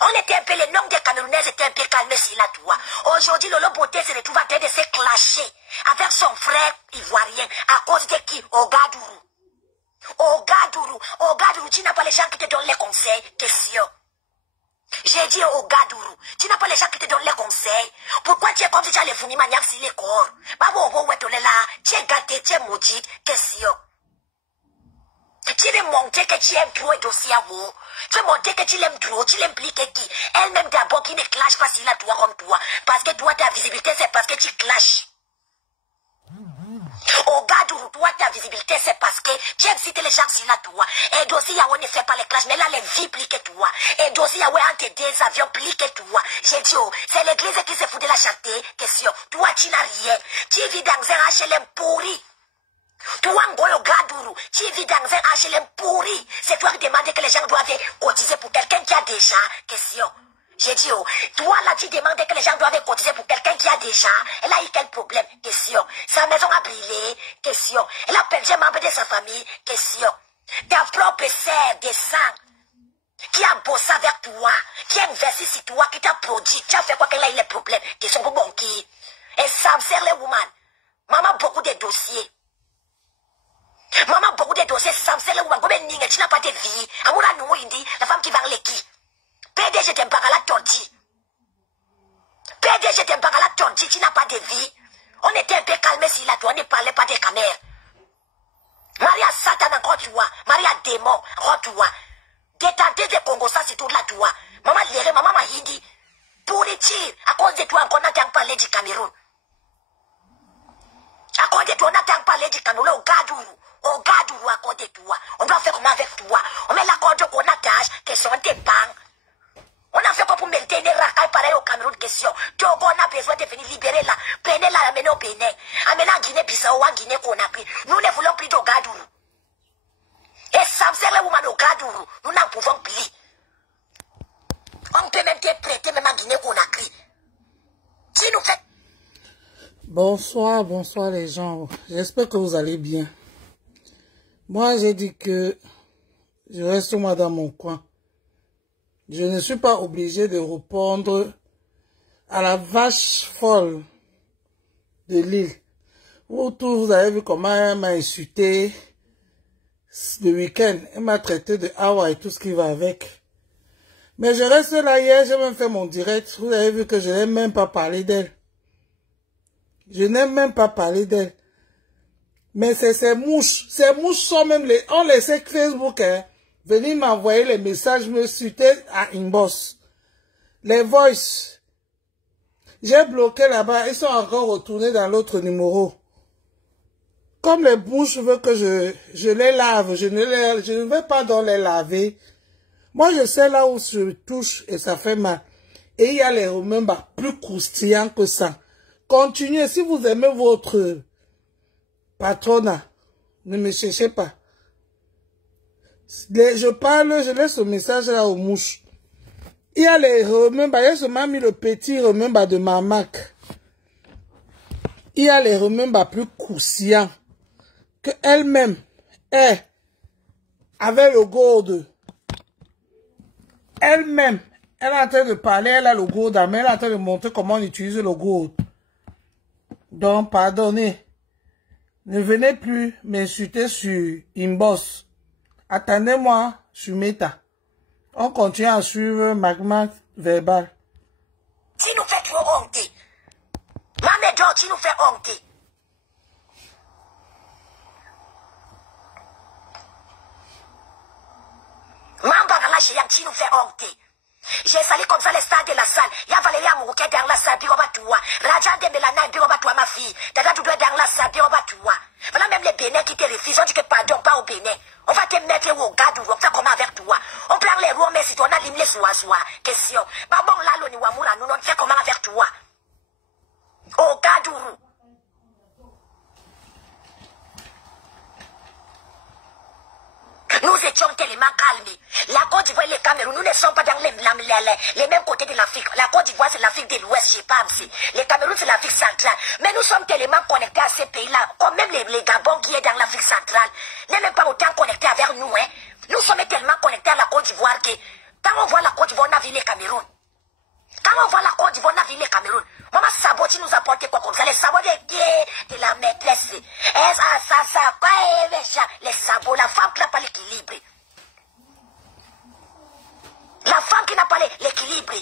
On était un peu, les noms des Camerounaises étaient un peu calmés sur la toit. Aujourd'hui, Lolo Beauté se retrouve en train de se clasher avec son frère ivoirien à cause de qui? Ogadourou. Ogadourou, tu n'as pas les gens qui te donnent les conseils. Question. J'ai dit Ogadourou, tu n'as pas les gens qui te donnent les conseils. Pourquoi tu es comme si tu as les fournis maniaques sur les corps? Babo, ouais, tu es gâté, tu es maudit. Question. Tu veux montrer que tu aimes trop et dossier à vous. Tu veux montrer que tu l'aimes trop, tu l'impliques qui? Elle-même d'abord qui ne clash pas sur la toi comme toi. Parce que toi, ta visibilité, c'est parce que tu clashes. Ogadourou, toi, ta visibilité, c'est parce que tu aimes citer les gens sur la toi. Et dossier, on ne fait pas les clashs, mais là, les vies pliquent toi. Et dossier, entre des avions pliquent toi. J'ai dit, oh, c'est l'église qui se fout de la chanter. Question, toi, tu n'as rien. Tu vis dans un HLM pourri. Toi, Ngoyo Gadourou, tu vis dans un HLM pourri. C'est toi qui demandes que les gens doivent cotiser pour quelqu'un qui a déjà. Question. J'ai dit, oh, toi là, tu demandes que les gens doivent cotiser pour quelqu'un qui a déjà. Elle a eu quel problème? Question. Sa maison a brûlé? Question. Elle a perdu un membre de sa famille? Question. Ta propre sœur de sang qui a bossé avec toi, qui a investi sur toi, qui t'a produit, tu as fait quoi qu'elle a eu les problèmes? Question pour bon qui? Et ça me sert les women. Maman, beaucoup de dossiers. Maman, beaucoup de dossiers, ça me sert les women. Tu n'as pas de vie. Amoura nous, Indi, la femme qui va l'équipe. PDG t'aime pas à la tortue. PDG t'aime pas à la tortue, tu n'as pas de vie. On était un peu calmé si la toi, on ne parlait pas des caméras. Maria Satan encore toi, Maria Démon encore toi. Détenter des Congo, ça c'est tout la toi. Maman Léré, maman Mahidi. Pour les tirs, à cause de toi, on n'entend pas parler du Cameroun. À cause de toi, on n'entend pas parler du Cameroun, au Gadourou, à cause de toi. On doit faire comment avec toi. On met la corde qu'on attache, question de banques. On a fait quoi pour mériter une racaille pareille au Cameroun? Question. Togo, on a besoin de venir libérer là. Prenez la amener au Bénin. Amener en Guinée-Bissau ou en Guinée-Conakry. Nous ne voulons plus d'Ogadourou. Et ça me sert les women d'Ogadourou. Nous n'en pouvons plus. On peut même te prêter même en Guinée-Conakry. Si nous faites... Bonsoir, bonsoir les gens. J'espère que vous allez bien. Moi, j'ai dit que je reste moi dans mon coin. Je ne suis pas obligé de répondre à la vache folle de l'île. Vous avez vu comment elle m'a insulté le week-end. Elle m'a traité de Hawa et tout ce qui va avec. Mais je reste là hier, j'ai même fait mon direct. Vous avez vu que je n'ai même pas parlé d'elle. Je n'ai même pas parlé d'elle. Mais c'est ces mouches. Ces mouches sont même les... On les sait Facebook, hein. Venez m'envoyer les messages, me suiter à inbox. Les voice. J'ai bloqué là-bas. Ils sont encore retournés dans l'autre numéro. Comme les bouches veulent que je les lave. Je ne vais pas dans les laver. Moi, je sais là où je touche et ça fait mal. Et il y a les remembers plus croustillants que ça. Continuez. Si vous aimez votre patronat, ne me cherchez pas. Je parle, je laisse le message là aux mouches. Il y a les remembers, il y a seulement mis le petit remember de ma Mac. Il y a les remembers plus croustillants que elle-même est avec le gourde. Elle-même, elle est en train de parler, elle a le gourde, mais elle est en train de montrer comment on utilise le gourde. Donc, pardonnez. Ne venez plus m'insulter sur inbox. Attendez-moi sur Meta. On continue à suivre Magma Verbal. Si nous faites trop honte, maman donc, tu nous fais honte. Mambangala, tu nous fais honte. J'ai sali comme ça les stades de la salle. Il y a Valérie Amourou qui est dans la salle, puis on va tout voir. Rajan de Mélana, puis on va tout voir ma fille. Tata, tu dois être dans la salle, puis on va tout voir. Voilà même les Bénins qui te refusent. On dit que pardon, pas au Bénin. On va te mettre au garde, on fait comment avec toi. On prend les roues, mais si on a limé les sois. Question. Bah bon, là, l'on y va moula, nous, on fait comment avec toi. Au garde, nous étions tellement calmés. La Côte d'Ivoire et le Cameroun, nous ne sommes pas dans les mêmes côtés de l'Afrique. La Côte d'Ivoire, c'est l'Afrique de l'Ouest, je sais pas aussi. Le Cameroun, c'est l'Afrique centrale. Mais nous sommes tellement connectés à ces pays-là, comme même les Gabon qui est dans l'Afrique centrale, n'est même pas autant connectés avec nous. Hein. Nous sommes tellement connectés à la Côte d'Ivoire que quand on voit la Côte d'Ivoire, on a vu le Cameroun. Quand on voit la Côte d'Ivoire, on a vu le Cameroun. Maman Sabo, tu nous apportes quoi comme ça? Les sabots de la maîtresse. Les sabots, la femme qui n'a pas l'équilibre. La femme qui n'a pas l'équilibre.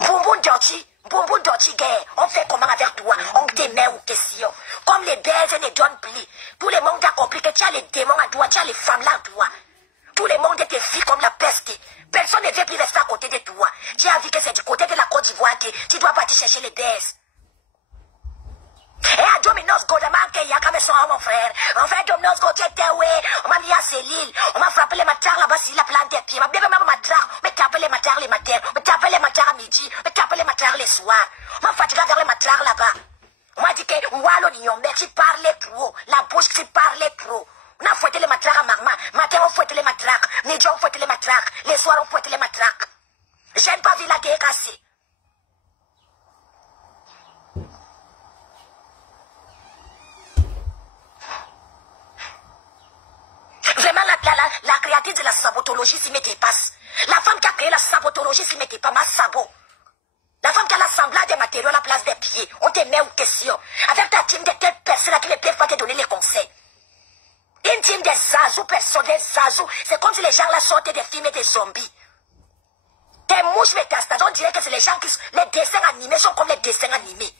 Boumboun Doti, on fait comment avec toi? On te met aux questions. Comme les belles ne donnent plus. Tout le monde a compris que tu as les démons à toi, tu as les femmes là à toi. Tout le monde te vit comme la peste. Personne ne veut plus rester à côté de toi. Tu as vu que c'est du côté de la Côte d'Ivoire que tu dois partir chercher les baisses. Et à Dominos Godaman, il y a comme ça, mon frère. En fait, Dominos Go, tu étais où? On m'a mis à Céline. On m'a frappé les matards là-bas, si la plante des pieds. Ma bébé m'a matar. On m'a tapé les matards les matins. On m'a tapé les matards à midi. On m'a tapé les matards les soirs. On m'a fatigué vers les matards là-bas. On m'a dit que, Wallo Nyon, mais tu parlais trop. La bouche, tu parlais trop. On a fouetté les matraques à Marma. Matin, on fouette les matraques. Midi, on fouette les matraques. Les soirs, on fouette les matraques. J'aime pas vu la guerre cassée. Vraiment, la créatrice de la sabotologie s'y met dépasse. La femme qui a créé la sabotologie s'y met pas ma sabot. La femme qui a l'assemblage des matériaux à la place des pieds. On te met aux questions. Avec ta team de telle personne qui ne peut pas te donner les conseils. Une team des zazous, personnes des zazous. C'est comme si les gens là sortaient des films et des zombies. Des mouches métastases, on dirait que c'est les gens qui... Les dessins animés sont comme les dessins animés.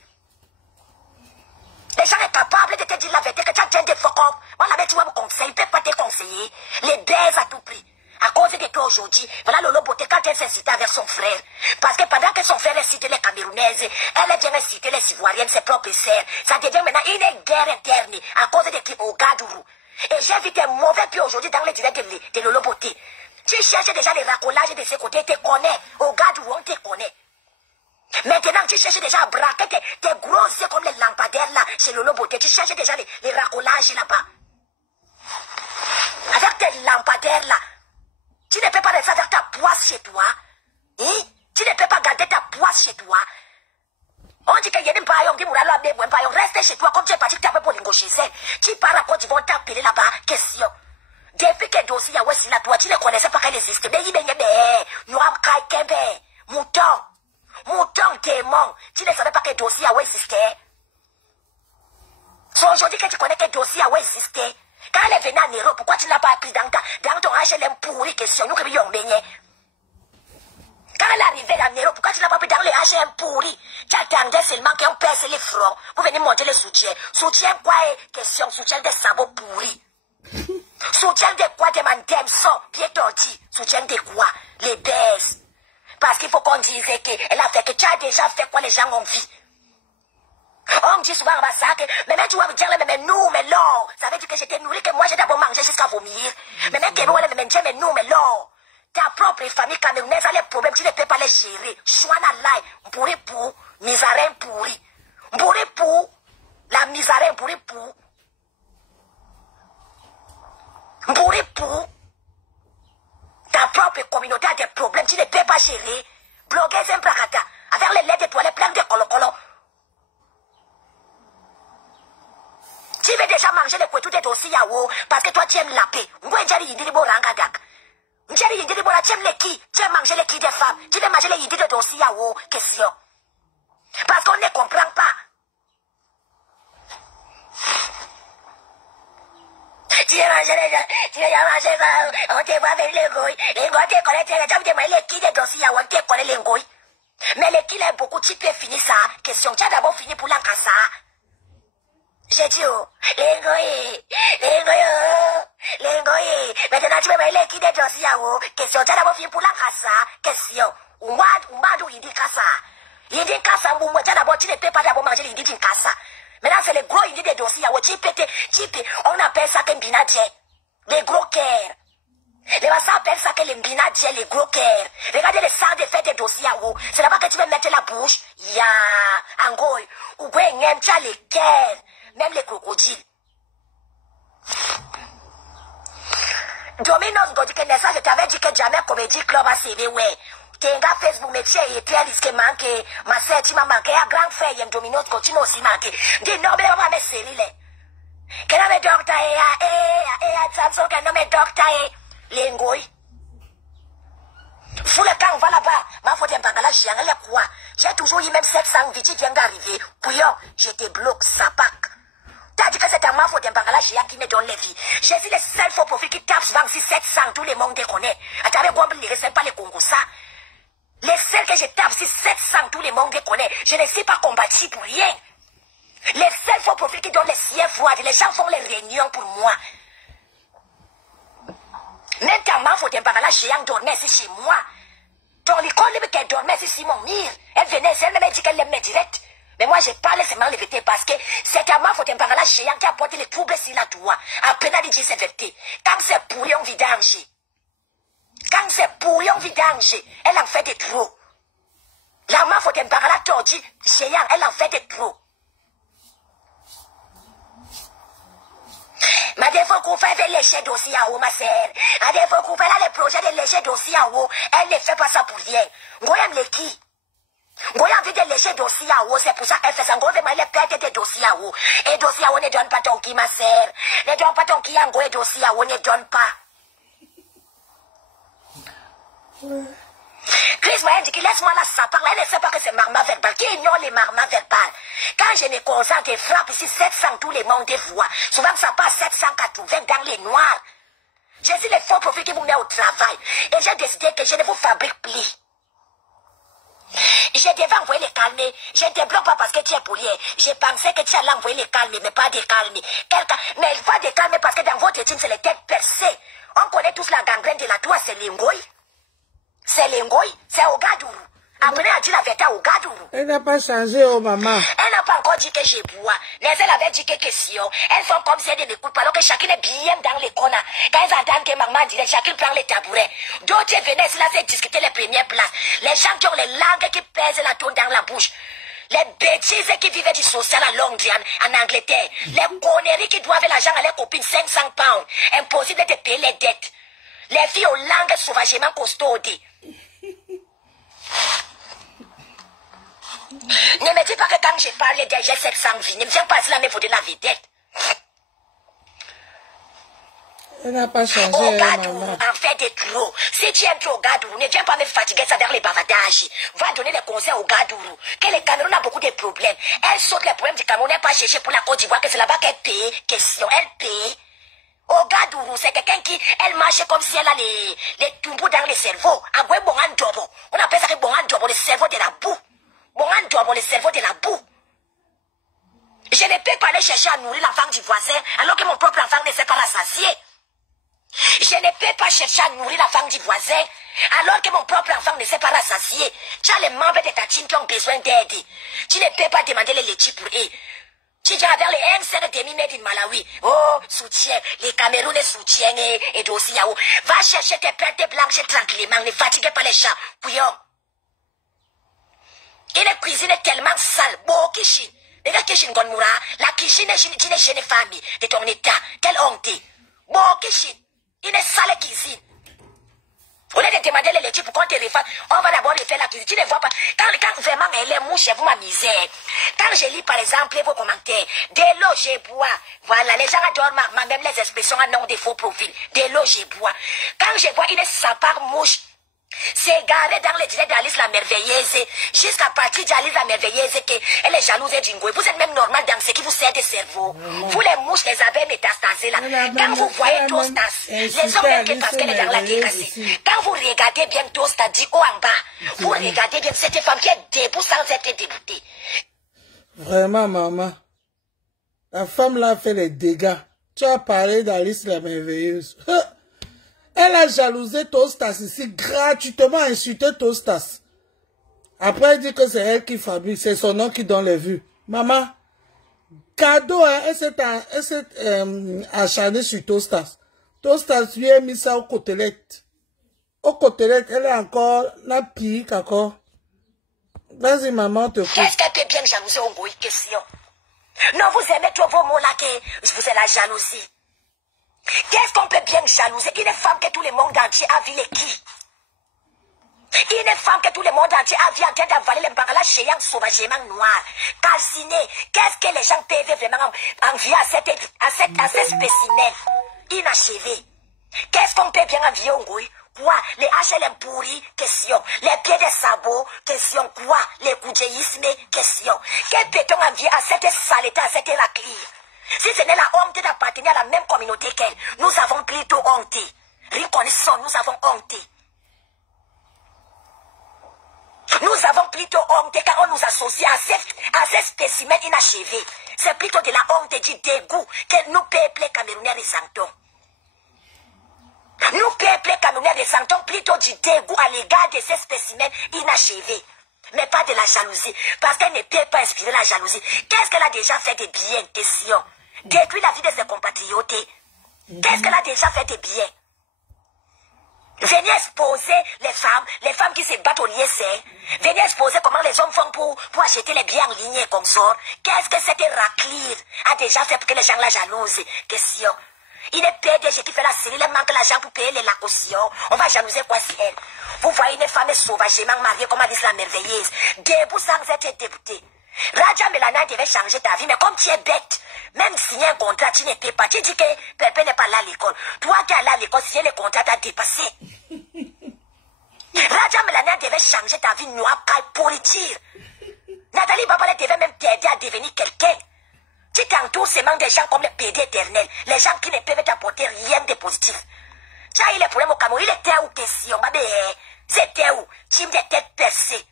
Les gens sont capables de te dire la vérité que tu as des fuck up. Voilà, mais tu vas me conseiller, il ne peut pas te conseiller. Les baise à tout prix. À cause de toi aujourd'hui, voilà Lolo Beauté quand elle s'est citée avec son frère. Parce que pendant que son frère cité les Camerounaises, elle est bien cité les Ivoiriennes, ses propres sœurs. Ça devient maintenant une guerre interne à cause de qui au Gadourou. Et j'ai vu des mauvais pieds aujourd'hui dans les directs de Lolo Beauté. Tu cherches déjà les racolages de ce côté, tu te connais. Au Gadourou, on te connaît. Maintenant, tu cherches déjà à braquer tes gros yeux comme les lampadaires là, chez Lolo Beauté. Tu cherches déjà les racolages là-bas. Avec tes lampadaires là. Tu ne peux pas rester avec ta poisse chez toi. Hein? Tu ne peux pas garder ta poisse chez toi. On dit qu'il y a des paillons qui mourent à l'homme, reste chez toi comme tu es parti taper pour l'ingo chez elle. Tu pars à Côte d'Ivoire t'appeler là-bas. Question. Depuis que dossier y a aussi là, toi, tu ne connaissais pas qu'elle existe. Mais il y a des mouton, démon. Tu ne savais pas que dossier a existé. C'est aujourd'hui que tu connais que dossier a existé. Quand elle est venue à Nero, pourquoi tu n'as pas appris dans ton HLM pourri question? Nous qui nous baigné. Quand elle est arrivée à Nero, pourquoi tu n'as pas appris dans les HLM pourri? Tu attendais seulement qu'on pèse les fronts. Vous venez monter les soutiens. Soutien quoi question? Soutien des sabots pourris. Soutien de quoi? Des mandem sont bien tortis. Soutien de quoi? Les baisses. Parce qu'il faut qu'on dise qu'elle a fait que tu as déjà fait quoi les gens ont vu. On me dit souvent ça que mais tu vas me dire mais nous mais non, ça veut dire que j'étais nourri que moi j'ai d'abord mangé jusqu'à vomir. Mais même que moi mais nous mais non. Ta propre famille camerounaise a les problèmes, tu ne peux pas les gérer. Chouana lai, pourri pour, misarin pourri. Pourri pour, la misarin pourri pour. Pourri pour. Ta propre communauté a des problèmes, tu ne peux pas gérer. Blogueuse un prakata, avec les lait de toilette plein de colo-colo. Tu veux déjà manger les couetous de dossiers yaou parce que toi tu aimes la paix. Ngouenjari yidiribo rangadak. Ngouenjari yidiribo la tu aimes les qui? Tu aimes manger les qui des femmes? Tu veux manger les yidis de dossiers yaou? Question. Parce qu'on ne comprend pas. Tu veux manger ça? On te voit avec les gouilles. Les gouilles te connaissent, tu veux manger les qui des dossiers yaou? On te connaît les gouilles. Mais le qu'il est beaucoup, tu peux finir ça. Question, tu as d'abord fini pour l'encassa. J'ai dit, oh, l'ingoye. Maintenant, tu peux voir les qui des dossiers, oh. Question, tu as d'abord fini pour l'encassa. Question, ou moi, il dit kassa. Il dit kassa, moi, tu as d'abord, tu ne peux pas d'abord manger, il dit kassa. Maintenant, c'est les gros, il dit des dossiers, oh. Tu peux, on appelle ça qu'un binadje. Les gros cœurs. Les gens appellent ça que les binadje, les gros cœurs. Regardez les salles de fête des dossiers, oh. C'est là-bas que tu veux mettre la bouche. Ya, angoy. Ou bien, tu as les cœurs. Même les crocodiles. Domino's Godi Kenessa, je t'avais dit que jamais Comédie Club a sévé, ouais. T'es un gars Facebook, mais tu es très risqué, manqué. Ma sœur, tu m'as manqué. Un grand frère, il y a Domino's Godi, tu m'as aussi manqué. Dis non, mais on va me série, là. Que non, mais docteur, Samson, que non, mais docteur, Lengoy. Fou le camp, on va là-bas. Ma faute, pas là, j'ai rien quoi. J'ai toujours eu même 700 vies qui viennent d'arriver. Couillon, je te bloque, ça pack. T'as dit que c'est un ma faute, un là, géant qui me donne les vies. J'ai vu les seuls faux profils qui tapent 26 700, tous les mondes déconnent. Attendez, quoi, ne recevez pas les Congo, ça. Les seuls que je tape, c'est 700, tous les mondes déconnent. Je ne suis pas combattu pour rien. Les seuls faux profils qui donnent les siens froides, les gens font les réunions pour moi. Même ta ma faute, un là, géant dormait ici chez moi. Ton l'école, qu'elle dormait ici, mon mire. Elle venait, elle me dit qu'elle l'aimait direct. Mais moi, j'ai pas laissé m'en lever parce que c'est à ma faute un parallèle géant qui a porté les troubles sur la toit. À peine à dire c'est vérité. Quand c'est pourri, on vidange. Quand c'est pourri, on vidange. Elle en fait des trop. La ma faute un parallèle tordu, géant, elle en fait des trop. Ma défaut qu'on fait des léchés dossiers à eau, ma sœur. À défaut qu'on fait là les projets de léchés dossiers à eau, elle ne fait pas ça pour rien. Moi, j'aime les qui? Moi, j'ai envie de lécher dossier à eau, c'est pour ça qu'elle fait ça. Moi, je vais perdre des dossiers à eau. Et dossier à eau ne donne pas ton qui, ma sœur. Ne donne pas ton qui, en gros, et dossier à eau ne donne pas. Chris m'a dit que laisse-moi là, ça parle. Elle ne sait pas que c'est marma verbal. Qui ignore les marmas verbales? Quand je me concentre et frappe ici 700, tous les mondes des voix. Souvent, ça passe 780 dans les noirs. J'ai dit les faux profils qui vous mettent au travail. Et j'ai décidé que je ne vous fabrique plus. Je devais envoyer les calmer. Je ne te bloque pas parce que tu es poli. Je pensais que tu allais envoyer les calmer, mais pas des calmer. Mais il faut des calmer parce que dans votre team, c'est les têtes percées. On connaît tous la gangrène de la toile, c'est l'Ingoy. C'est l'Ingoy, c'est Ougadourou. Apprenez à dire la vérité à Ougadourou. Elle n'a pas changé, oh maman. Elle n'a pas encore dit que je bois. Mais elle avait dit que question. Elles font comme si elles ne m'écoutent pas, alors que chacune est bien dans les cornes. Quand elles entendent que maman dit, chacun prend les tabourets. D'autres venaient là, c'est discuter les premières places. Les gens qui ont les langues qui pèsent la tour dans la bouche. Les bêtises qui vivaient du social à Londres, en Angleterre. Les conneries qui doivent l'argent à leurs copines 500 pounds. Impossible de payer les dettes. Les filles aux langues sauvagement costaudes. Ne me dis pas que quand je parle d'elle, j'ai 700 vies. Ne me viens pas là, mais vous de la vedette. Elle n'a pas changé, Ougadourou, maman. en fait des trop. Si tu aimes trop Ougadourou, ne viens pas me fatiguer ça dans les bavardages. Va donner les conseils au Ougadourou. Que le Cameroun a beaucoup de problèmes. Elle saute les problèmes du Cameroun, elle n'est pas chercher pour la Côte d'Ivoire, que c'est là-bas qu'elle paye. Question, elle paye. Ougadourou, c'est quelqu'un qui, elle marche comme si elle a les tumbos dans le cerveau. Agoué bongan dobo. On appelle ça que bongan dobo, le cerveau de la boue. Bongan dobo, le cerveau de la boue. Je ne peux pas aller chercher à nourrir l'enfant du voisin, alors que mon propre enfant ne sait pas rassasier. Je ne peux pas chercher à nourrir la femme du voisin, alors que mon propre enfant ne sait pas rassasier. Tu as les membres de ta team qui ont besoin d'aide. Tu ne peux pas demander les laitiers pour eux. Tu dis avec les 1,5 demi-mètre in Malawi. Oh, soutien. Les Camerounais soutiennent et dossier. Va chercher tes pertes blanches tranquillement. Ne fatiguez pas les gens. Couillon. Une cuisine est tellement sale. Bon, kitchen. Regarde kitchen Gonmoura. La cuisine est une jeune famille de ton état. Quelle honte. Bon, kitchen. Une sale cuisine. Au lieu de demander les laitiers pour qu'on te refasse, on va d'abord refaire la cuisine. Tu ne vois pas. Quand vraiment elle est mouche, vous ma misère. Quand je lis par exemple vos commentaires, de l'eau je bois. Voilà, les gens adorent même les expressions à nom de faux profils. De l'eau je bois. Quand je vois une sapare mouche, C'est garé dans le direct d'Alice la merveilleuse. Jusqu'à partir d'Alice la merveilleuse qu'elle est jalouse d'Ingoy. Vous êtes même normal dans ce qui vous sert de cerveau. Vous les mouches, les abeilles métastasées là. Quand vous voyez Tostas, les hommes même que parce qu'elle est dans la décassée. Quand vous regardez bien Tostas dit haut en bas, vous regardez bien cette femme qui est debout sans être déboutée. Vraiment, maman. La femme là fait les dégâts. Tu as parlé d'Alice la merveilleuse. Elle a jalousé Tostas ici, gratuitement insulté Tostas. Après, elle dit que c'est elle qui fabrique, c'est son nom qui donne les vues. Maman, cadeau, hein, elle s'est acharnée sur Tostas. Tostas lui a mis ça au côtelette. Au côtelette, elle est encore, la pique encore. Vas-y, maman, te coupe. Qu'est-ce qu'elle peut bien jalouser au goût, question? Non, vous aimez trop vos mots là que vous êtes la jalousie. Qu'est-ce qu'on peut bien jalouser? Une femme que tout le monde entier a vu les qui? Une femme que tout le monde entier a vu en train d'avaler les bangala géants sauvagement noirs, calcinés. Qu'est-ce que les gens peuvent vraiment envier à ces spécimens inachevés? Qu'est-ce qu'on peut bien envier au goût? Quoi? Les HLM pourris? Question. Les pieds de sabots? Question. Quoi? Les coudéismes? Question. Que peut-on envier à cette saleté, à cette raclure? Si ce n'est la honte d'appartenir à la même communauté qu'elle, nous avons plutôt honte. Reconnaissons, nous avons honte. Nous avons plutôt honte car on nous associe à ces spécimens inachevés. C'est plutôt de la honte et du dégoût que nous, peuple camerounais, ressentons. Nous, peuple camerounais, ressentons plutôt du dégoût à l'égard de ces spécimens inachevés. Mais pas de la jalousie, parce qu'elle ne peut pas inspirer la jalousie. Qu'est-ce qu'elle a déjà fait de bien, question? Détruire la vie de ses compatriotes. Qu'est-ce qu'elle a déjà fait de bien? Venez exposer les femmes qui se battent au lycée. Venez exposer comment les hommes font pour acheter les biens en ligne et consorts. Qu'est-ce que cette raclure a déjà fait pour que les gens la jalousent? Question. Il est PDG qui fait la série, il manque l'argent pour payer la caution. On va jalouser quoi si elle? Vous voyez une femme sauvagement mariée, comme a dit la merveilleuse, debout sans être débutée. Raja Melana devait changer ta vie, mais comme tu es bête, même signer un contrat, tu ne peux pas. Tu dis que Pépé n'est pas là à l'école. Toi qui es là à l'école, signer le contrat t'a dépassé. Raja Melana devait changer ta vie noire pour tirer. Nathalie Babala devait même t'aider à devenir quelqu'un. Tu t'entoures seulement des gens comme les PD éternels, les gens qui ne peuvent t'apporter rien de positif. Tu as eu les problèmes au Cameroun, il était où question, c'était où? Team de tête percée.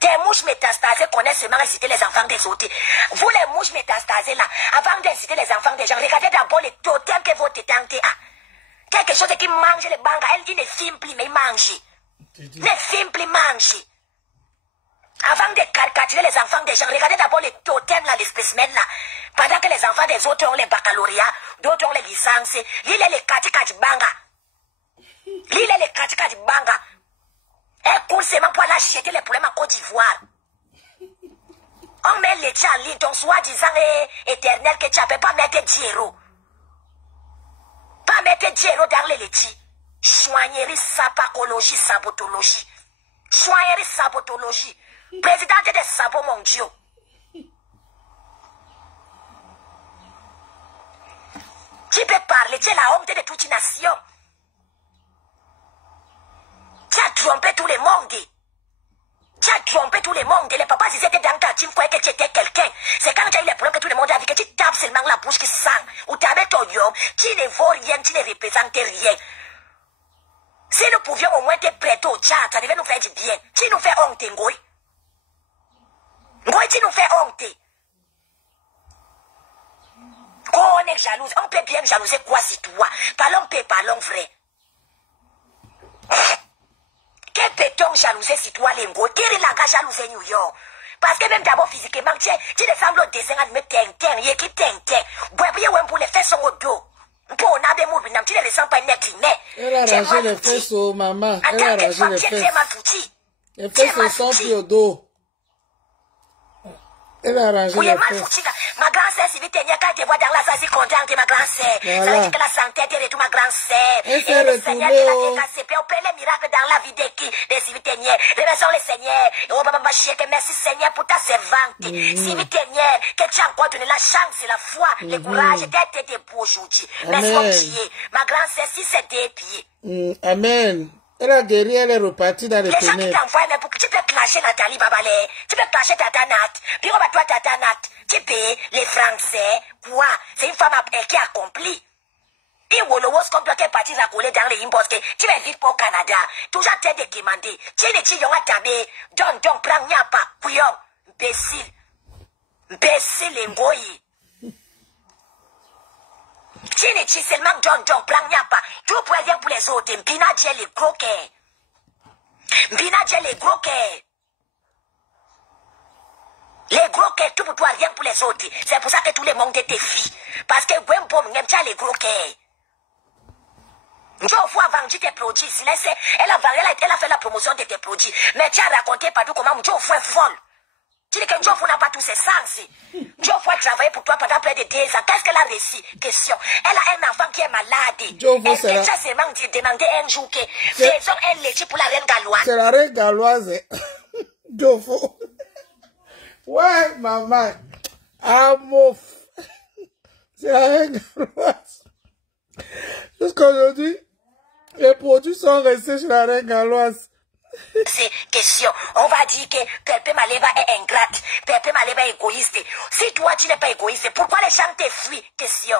Des mouches métastasées connaissent seulement inciter les enfants des autres. Vous les mouches métastasées là, avant d'inciter les enfants des gens, regardez d'abord les totems que votre tante a. Quelque chose qui mange les bangas, elle dit ne filme plus mais mange. Ne filme plus mange. Avant de caricaturer les enfants des gens, regardez d'abord les totems là, les spécimens là. Pendant que les enfants des autres ont les baccalauréats, d'autres ont les licences, l'île les katika du banga. L'île les katika du banga. Elle coule seulement pour aller acheter les problèmes en Côte d'Ivoire. On met les tchans en ligne, ton soi-disant éternel que tu ne peux pas mettre Diero. Pas mettre Diero dans les laitiers. Soignerie, sapacologie, sabotologie. Soignerie, sabotologie. Présidente des sabots mondiaux. Tu peux parler, tu es la honte de toute une nation. Tu as trompé tout le monde. Tu as trompé tout le monde. Les papas, ils étaient dans ta team, croyaient que tu étais quelqu'un. C'est quand tu as eu les problèmes que tout le monde a vu, que tu tapes seulement la bouche qui sent. Ou tu avais ton yom, tu ne vaux rien, tu ne représentes rien. Si nous pouvions au moins te prêter au chat, ça devait nous faire du bien. Tu nous fais honte, Ngoy. Ngoy, tu nous fais honte. Quand on est jalouse, on peut bien jalouser quoi si toi? Parlons peu, parlons vrai. Que peut-on jalouser si toi, Lengo? Qui est la jalouser New York? Parce que même d'abord physiquement, tu ressembles au dessin animé Tintin, il qui Tintin. Pour les fesses sont au dos. Pour on a des mots, tu ne ressens pas net humain. Elle a rangé les fesses au maman. Elle a rangé les fesses. Les fesses ne sont plus au dos. Elle a rangé les fesses. Ma grand-sœur, si vite, quand tu vois dans la salle, si contente, ma grand-sœur. Ça veut dire que la santé est retournée, ma grand-sœur. Elle s'est retournée. On peut les miracles dans la vie de qui? Des civitenières. Remercions le Seigneur. Oh, papa, que merci Seigneur pour ta servante. Civitenière, que tu as encore donné la chance, la foi, le courage d'être debout aujourd'hui. Merci mon pied. Ma grand-sœur, si c'est des pieds. Amen. Elle a guéri, elle est repartie dans les ténèbres. Les gens qui ténèbres. t'envoient, mais pour que tu peux clasher Nathalie Babalé, tu peux clasher Tata Nat, puis on va toi Tata Nat, tu peux, les Français, quoi, c'est une femme qui a accompli. Et Wolowos, comme toi, t'es parti la coller dans les imbos, tu vas vite pour au Canada, toujours t'es demandé, tu es les petits, à tabé, donc, prends pas, couillon, imbécile, imbécile, ngoyi. Tu es seulement donc, prends pas, tu peux rien pour les autres, Mbina, tu es les gros quais. Mbina, tu es les gros quais. Les gros quais, tout pour toi, rien pour les autres. C'est pour ça que tout le monde est tes filles. Parce que Gwempo, tu as les gros quais. Tu as vendu tes produits. Elle a fait la promotion de tes produits. Mais tu as raconté partout comment tu as fait folle. Tu dis que Dieu n'a pas tous ses sens. Dieu a travaillé pour toi pendant près de 2 ans. Qu'est-ce qu'elle a réussi? Question. Elle a un enfant qui est malade. Elle s'est seulement demandé un jour que faisons un léger pour la reine galloise. C'est la reine galloise. Diofo. Ouais, maman. Amour. C'est la reine galloise. Jusqu'aujourd'hui, les produits sont restés chez la reine galloise. C'est question. On va dire que Pepe Maleba est ingrate. Pepe Maleba est égoïste. Si toi, tu n'es pas égoïste, pourquoi les gens te fuient? Question.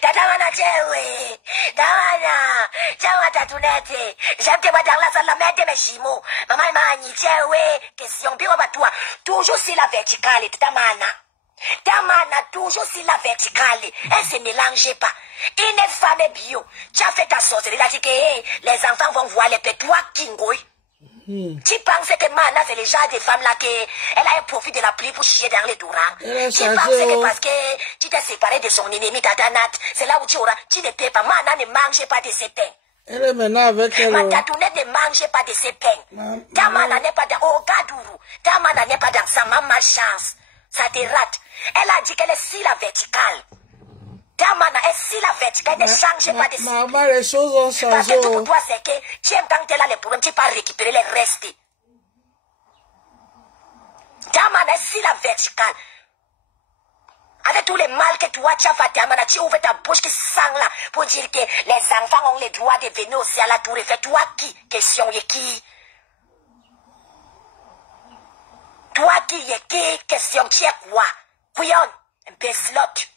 Tatamana Tchewe. Tamana. Tchewa Tatunete. J'aime te voir dans la salle, la mère de mes jumeaux. Maman Mani Tchewe. Question. Puis on va toi. Toujours sur la verticale. Tamana. Tamana, toujours sur la verticale. Elle se mélange pas. Une femme bio. Tu as fait ta sorcellerie. Elle a dit que les enfants vont voir les pétois Kingoy. Tu penses que Mana, c'est le genre de femme là elle a un profit de la pluie pour chier dans les Dourans. Tu penses que parce que tu t'es séparé de son ennemi, Tatanat, c'est là où tu auras. Tu ne paies pas. Mana ne mange pas de ses pains. Elle est maintenant avec elle. Matatounette ne mange pas de ses pains. Ta Mana n'est pas dans Ogadourou. Ta Mana n'est pas dans sa maman chance. Ça te rate. Elle a dit qu'elle est sur la verticale. Ta Mana est sur la verticale. Ne change pas de maman, les choses ont changé. Parce que tout pour toi, c'est que tu aimes quand tu es là les problèmes, tu peux récupérer les restes. Ta Mana est sur la verticale. Avec tous les mal que toi, tu as fait, ta Mana, tu ouvres ta bouche qui sent là pour dire que les enfants ont le droit de venir aussi à la tour et faire toi qui? Question et qui? Toi qui est qui? Question, tu es quoi? Couillon, imbécilote.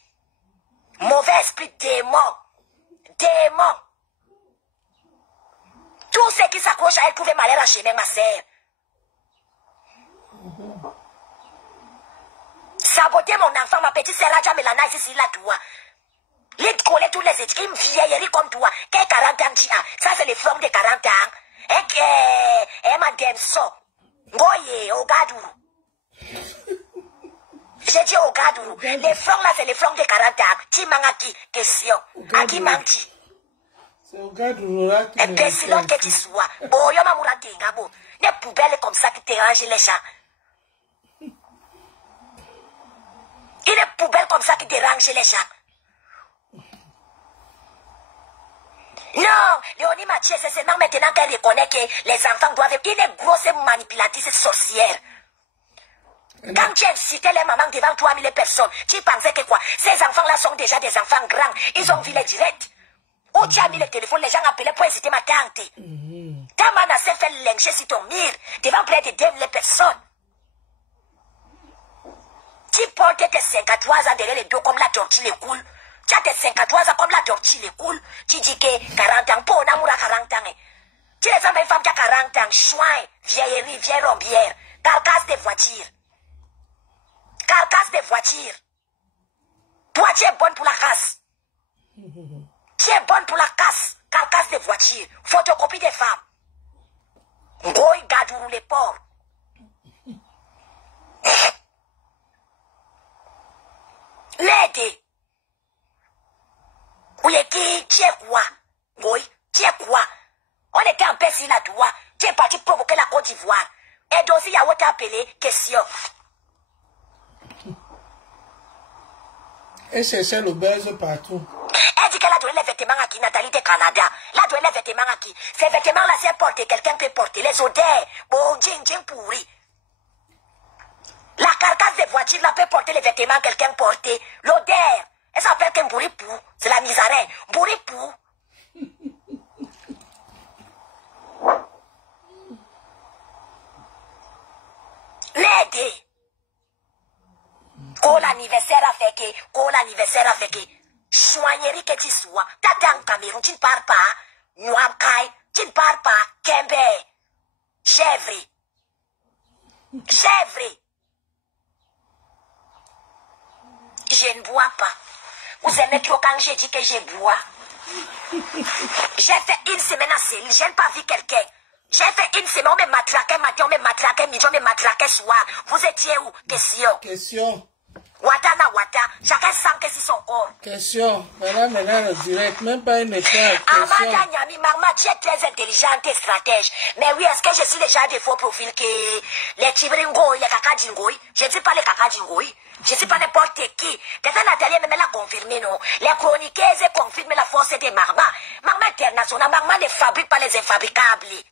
Mauvais esprit, démon. Démon. Tous ceux qui s'accrochent à elle trouvent malheur à chemin, ma sœur. Saboter mon enfant, ma petite sœur, Radja Melana, ici, là, toi. Les coller tous les études, une vieillerie comme toi. Quel 40 ans tu as? Ça, c'est les formes de 40 ans. Et madame so. Ngoye, Ogadourou. J'ai dit Ogadourou. Les fronts là, c'est les fronts de 40 ans. Ti mangaki, question. A qui manque-tu? C'est Ogadourou là. Imbécile que tu sois. Oh, yo mamoura tingabo. Les poubelles comme ça qui dérangent les gens. Il est poubelle comme ça qui dérange les gens. Non, Léonie Mathieu, c'est seulement maintenant qu'elle reconnaît que les enfants doivent... Il est grosse manipulatrice sorcière. Quand tu as cité les mamans devant 3000 personnes, tu pensais que quoi? Ces enfants-là sont déjà des enfants grands. Ils ont vu les directs. Où tu as mis le téléphone, les gens appelaient pour inciter ma tante. Ta maman s'est fait lyncher sur ton mur devant près de 2000 personnes. Tu portes tes 53 ans derrière les dos comme la tortue les coule. Tu as tes 53 ans comme la tortue les coule. Tu dis que 40 ans, pour un amour à 40 ans. Tu les as une femme qui a 40 ans, chouin, vieillerie, vieille rombière, carcasse de voiture. Carcasse de voiture. Toi, tu es bonne pour la casse. Tu es bonne pour la casse. Carcasse de voiture. Photocopie des femmes. Goy Gadourou les porcs. L'aide. Oui, tu es quoi? Oui, tu es quoi? On était en paix sur la doigt. Tu es parti provoquer la Côte d'Ivoire. Et donc, il y a autre appelé question. Elle cherchait l'auberge partout. Elle dit qu'elle a donné les vêtements à qui? Nathalie de Canada. Elle a donné les vêtements à qui? Ces vêtements-là, c'est porté. Quelqu'un peut porter les odeurs. Bon, djing pourri. La carcasse des voitures là peut porter les vêtements quelqu'un porté. L'odeur. Elle s'appelle qu'un bourripou. C'est la misère. Bourripou. M'aider. Quand l'anniversaire a fait que, soignerie que tu sois, t'attends Cameroun, tu ne parles pas, Noamkai, tu ne parles pas, Kembe, chèvre. Je ne bois pas. Vous aimez trop quand j'ai dit que je bois. J'ai fait une semaine à Céline, je n'ai pas vu quelqu'un. J'ai fait une semaine, on me matraquait matin, on me matraquait midi, on me matraquait soir. Vous étiez où? Question. Wata na wata, chacun sent que c'est son corps. Question. Maintenant, le direct, même pas une école. Amanda Nyami, maman, tu es très intelligente et stratège. Mais oui, est-ce que je suis déjà des faux profils que les Tibringo, les Kakadjingoï? Je ne suis pas les Kakadjingoï. Je ne suis pas n'importe qui. Peut-être Nathalie même l'a confirmé, non? Les chroniqueuses confirment la force des Marma. Marma internationale, Marma ne fabrique pas les infabricables.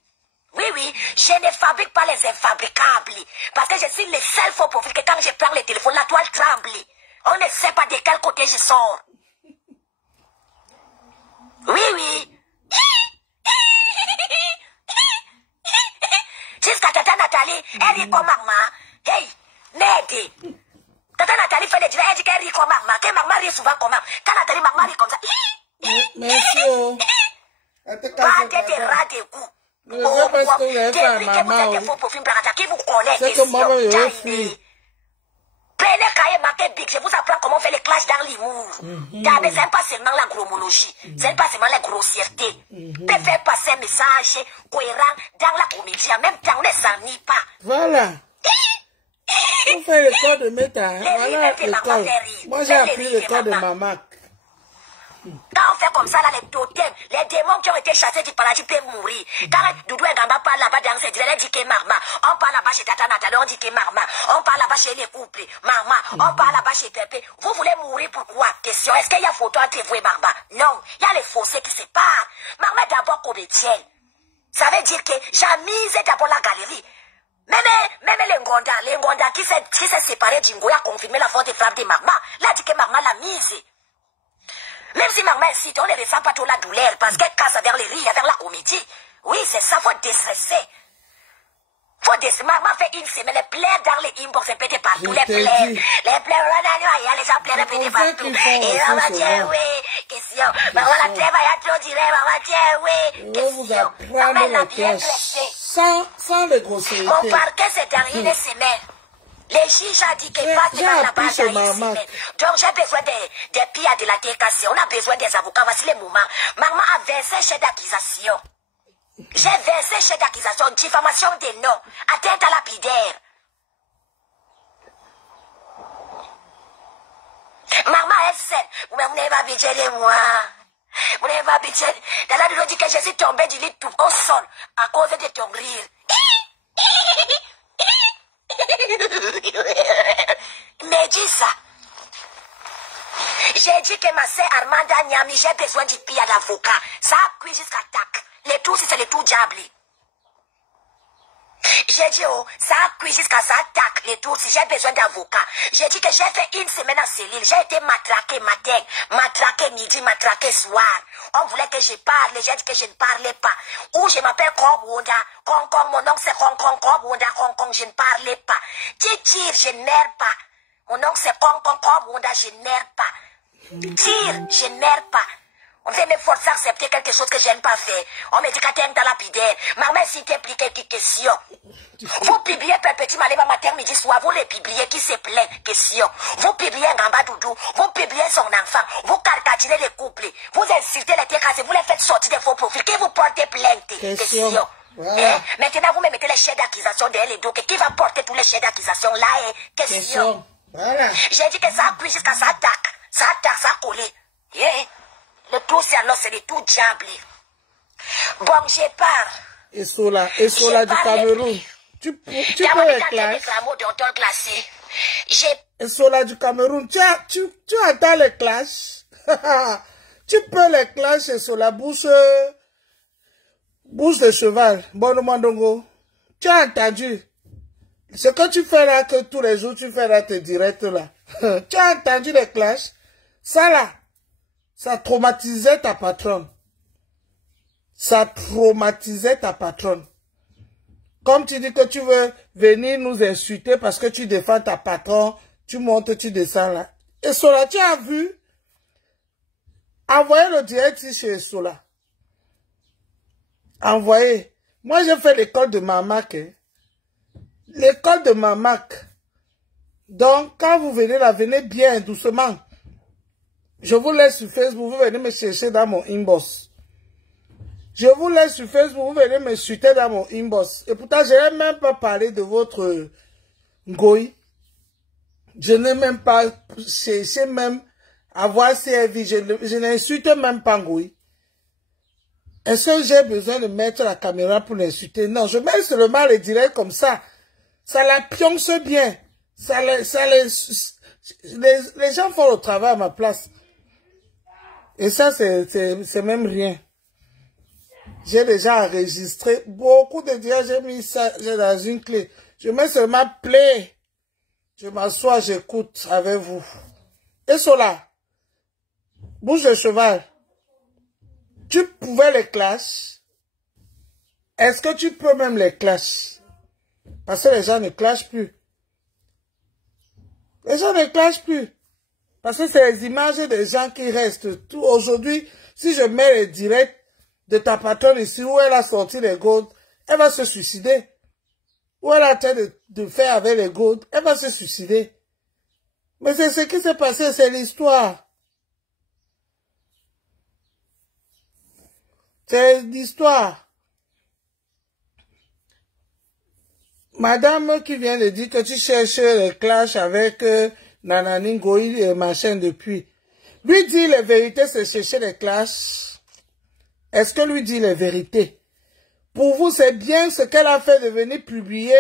Oui, je ne fabrique pas les infabricables. Parce que je suis le seul faux profil que quand je prends le téléphone, la toile tremble. On ne sait pas de quel côté je sors. Oui. Jusqu'à Tata Nathalie, elle rit comme Marma. Hey, Ned. Tata Nathalie fait le direct, elle dit qu'elle rit comme Marma. Que Marma rit souvent comme Marma. Quand Nathalie, Marma rit comme ça. Merci. Pas de rat de goût. Ne veux pas ce que vous avez fait à maman. C'est que maman est refus. Prenez cahier marqué big, je vous apprends comment faire les clashes dans l'humour. Mais c'est pas seulement la gromologie, c'est pas seulement la grossièreté. Peut faire passer un message cohérent dans la comédie, en même temps on ne s'ennuie pas. Voilà. On fait le corps de méta. Voilà l'école. Moi j'ai appris le corps de maman. Quand on fait comme ça, là, les totems, les démons qui ont été chassés du paradis peuvent mourir. Quand Doudou et Gamba parlent là-bas dans cette ville, elle dit que Marma. On parle là-bas chez Tata Nathalie, on dit que Marma. On parle là-bas chez les couples, Marma. On parle là-bas chez Pépé. Vous voulez mourir pourquoi? Question, est-ce qu'il y a photo entre vous et Marma? Non, il y a les fossés qui séparent. Marma est d'abord comédienne. Ça veut dire que j'ai mis d'abord la galerie. Même les Ngonda qui s'est séparé d'Ingo a confirmé la force de frappe de Marma. Là, dit que Marma l'a mise. Même si Marma incite, on ne ressent pas trop la douleur parce qu'elle casse vers les rires, vers la comédie. Oui, c'est ça, faut déstresser. Maman fait une semaine, les plaies dans les inbox, elles pètent partout, les plaies, il y a les gens plaies répétés partout. Et maman, tiens, oui, question. Maman, la trêve, il y a trop d'irée, maman, tiens, oui, question. Maman, elle a bien dressé. Sans les grossièretés. Mon parquet, c'est dans une semaine. Les juges ont dit que pas de mal là-bas dans une semaine. Donc j'ai besoin des pires de la TKC. On a besoin des avocats. Voici les moments. Maman a versé chef d'accusation. J'ai versé chef d'accusation, diffamation des noms, atteinte à lapidaire. Maman est saine. Vous n'avez pas pitié de moi. Vous n'avez pas pitié. Dada Doudou dit que je suis tombée du lit tout au sol à cause de ton rire. Mais dis ça. J'ai dit que ma sœur Armanda Nyami, j'ai besoin du pire d'avocat. Ça a cuit jusqu'à tac. Les tout, c'est les tout diables. J'ai dit, oh, ça a cuit jusqu'à ça attaque les tours si j'ai besoin d'avocat. J'ai dit que j'ai fait une semaine à Céline. J'ai été matraqué matin, matraqué midi, matraqué soir. On voulait que je parle. J'ai dit que je ne parlais pas. Ou je m'appelle Kobonda. Kong, mon oncle c'est Kong, Kobonda, Kong, je ne parlais pas. Tire, je n'erre pas. Mon oncle c'est Kong, Kobonda, je n'erre pas. Tire, je n'erre pas. On veut me forcer à accepter quelque chose que je n'aime pas faire. On me dit qu'à t'aimes dans la lapidaire. Maman, si t'implique quelques questions. Vous publiez Petit Malema matin, midi, soir. Vous les publiez qui se plaint. Question. Vous publiez Gamba Doudou. Vous publiez son enfant. Vous caricaturez les couples. Vous insultez les TKC. Vous les faites sortir de vos profils. Qui vous portez plainte. Question. Voilà. Maintenant, vous me mettez les chefs d'accusation derrière les dos. Qui va porter tous les chefs d'accusation là? Question. Voilà. J'ai dit que ça appuie jusqu'à ça attaque. Ça attaque, ça colle. Yeah. Le tout, c'est alors, c'est le tout diable. Bon, je pars. Et Sola du Cameroun. Tu peux les classes. Et Sola du Cameroun, tu attends les classes. Tu peux les classes et Sola bouche de cheval. Bon, Mandongo. Tu as entendu. Ce que tu fais là, que tous les jours tu fais là, tes directs là. Tu as entendu les classes. Ça là. Ça traumatisait ta patronne. Ça traumatisait ta patronne. Comme tu dis que tu veux venir nous insulter parce que tu défends ta patron, tu montes, tu descends là. Et Sola, tu as vu? Envoyez le direct chez Sola. Envoyez. Moi, j'ai fait l'école de Mamac. Hein. L'école de Mamac. Donc, quand vous venez là, venez bien, doucement. Je vous laisse sur Facebook, vous venez me chercher dans mon inbox. Je vous laisse sur Facebook, vous venez me chuter dans mon inbox. Et pourtant, je n'ai même pas parlé de votre Ngoï. Je n'ai même pas cherché même à voir servi. Je n'insulte même pas Ngoï. Est-ce que j'ai besoin de mettre la caméra pour l'insulter? Non, je mets seulement les directs comme ça. Ça la pionce bien. Les gens font le travail à ma place. Et ça, c'est même rien. J'ai déjà enregistré beaucoup de directs. J'ai mis ça dans une clé. Je mets seulement play. Je m'assois, j'écoute avec vous. Et cela, bouche de cheval. Tu pouvais les clash. Est-ce que tu peux même les clash? Parce que les gens ne clashent plus. Les gens ne clashent plus. Parce que c'est les images des gens qui restent. Tout aujourd'hui, si je mets les directs de ta patronne ici, où elle a sorti les gourdes, elle va se suicider. Où elle a en train de faire avec les gourdes, elle va se suicider. Mais c'est ce qui s'est passé, c'est l'histoire. C'est l'histoire. Madame qui vient de dire que tu cherches les clashs avec Nanani Ngoï et machin depuis. Lui dit les vérités, c'est chercher les clashs. Est-ce que lui dit les vérités? Pour vous, c'est bien ce qu'elle a fait de venir publier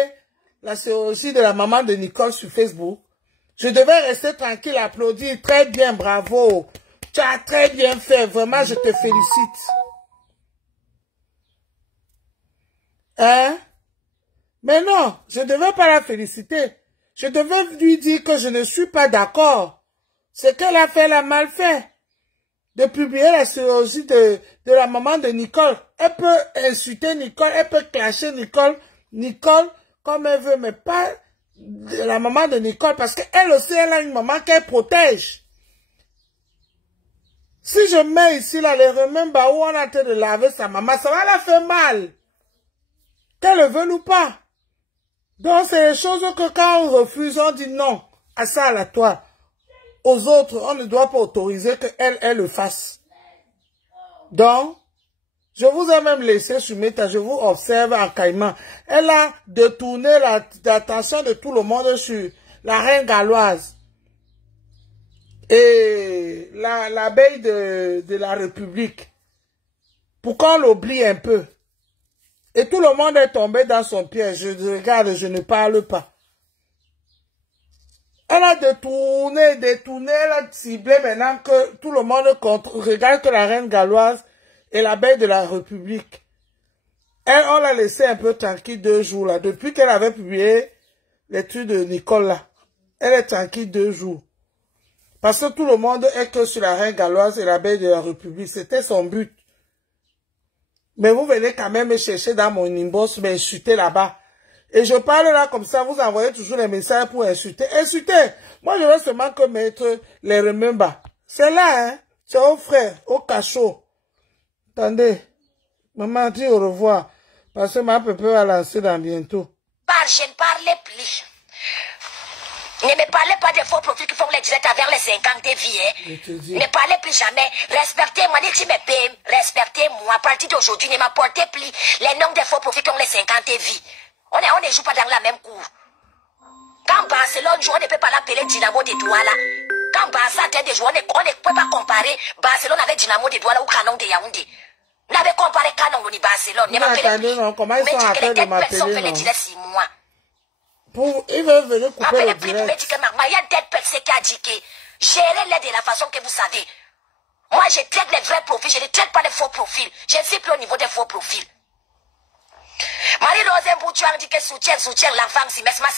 la chirurgie de la maman de Nicole sur Facebook. Je devais rester tranquille, applaudir. Très bien, bravo. Tu as très bien fait. Vraiment, je te félicite. Hein? Mais non, je ne devais pas la féliciter. Je devais lui dire que je ne suis pas d'accord. Ce qu'elle a fait, elle a mal fait. De publier la chirurgie de la maman de Nicole. Elle peut insulter Nicole, elle peut clasher Nicole, comme elle veut, mais pas la maman de Nicole, parce qu'elle aussi, elle a une maman qu'elle protège. Si je mets ici, là, les remember où on a en train de laver sa maman, ça va la faire mal. Qu'elle le veuille ou pas. Donc, c'est les choses que quand on refuse, on dit non à ça, à toi. Aux autres, on ne doit pas autoriser qu'elle le fasse. Donc, je vous ai même laissé sur Meta, je vous observe en caïman. Elle a détourné l'attention de tout le monde sur la reine galloise. Et l'abeille de la République. Pour qu'on l'oublie un peu. Et tout le monde est tombé dans son piège. Je regarde, je ne parle pas. Elle a détourné, elle a ciblé maintenant que tout le monde regarde que la reine galloise est l'abeille de la République. Elle, on l'a laissé un peu tranquille 2 jours là. Depuis qu'elle avait publié l'étude de Nicole là. Elle est tranquille 2 jours. Parce que tout le monde est que sur la reine galloise et l'abeille de la République. C'était son but. Mais vous venez quand même me chercher dans mon inbox, m'insulter là-bas. Et je parle là comme ça, vous envoyez toujours les messages pour insulter. Insulter! Moi, je vais seulement que mettre les remember. C'est là, hein. C'est au frère, au cachot. Attendez. Maman dit au revoir. Parce que ma pépé va lancer dans bientôt. Je ne parlais plus. Ne me parlez pas des faux profils qui font les directs avec les 50 vies. Hein. Ne parlez plus jamais. Respectez-moi, respectez-moi. À partir d'aujourd'hui, ne m'apportez plus les noms des faux profils qui ont les 50 vies. On ne joue pas dans la même cour. Quand Barcelone joue, on ne peut pas l'appeler Dynamo de Douala. Quand Barça a des joueurs, on ne peut pas comparer Barcelone avec Dynamo de Douala ou Canon de Yaoundé. On avait comparé Canon et Barcelone. Ne m'appelez plus. Comment ils sont en train de m'appeler, non? Ils veulent venir couper le direct. Il y a des personnes qui a dit que gérez-les de la façon que vous savez. Moi, je traite les vrais profils, je ne traite pas les faux profils. Je ne suis plus au niveau des faux profils. Marie-Rose Mboutou dit que soutient l'enfant, si mais ma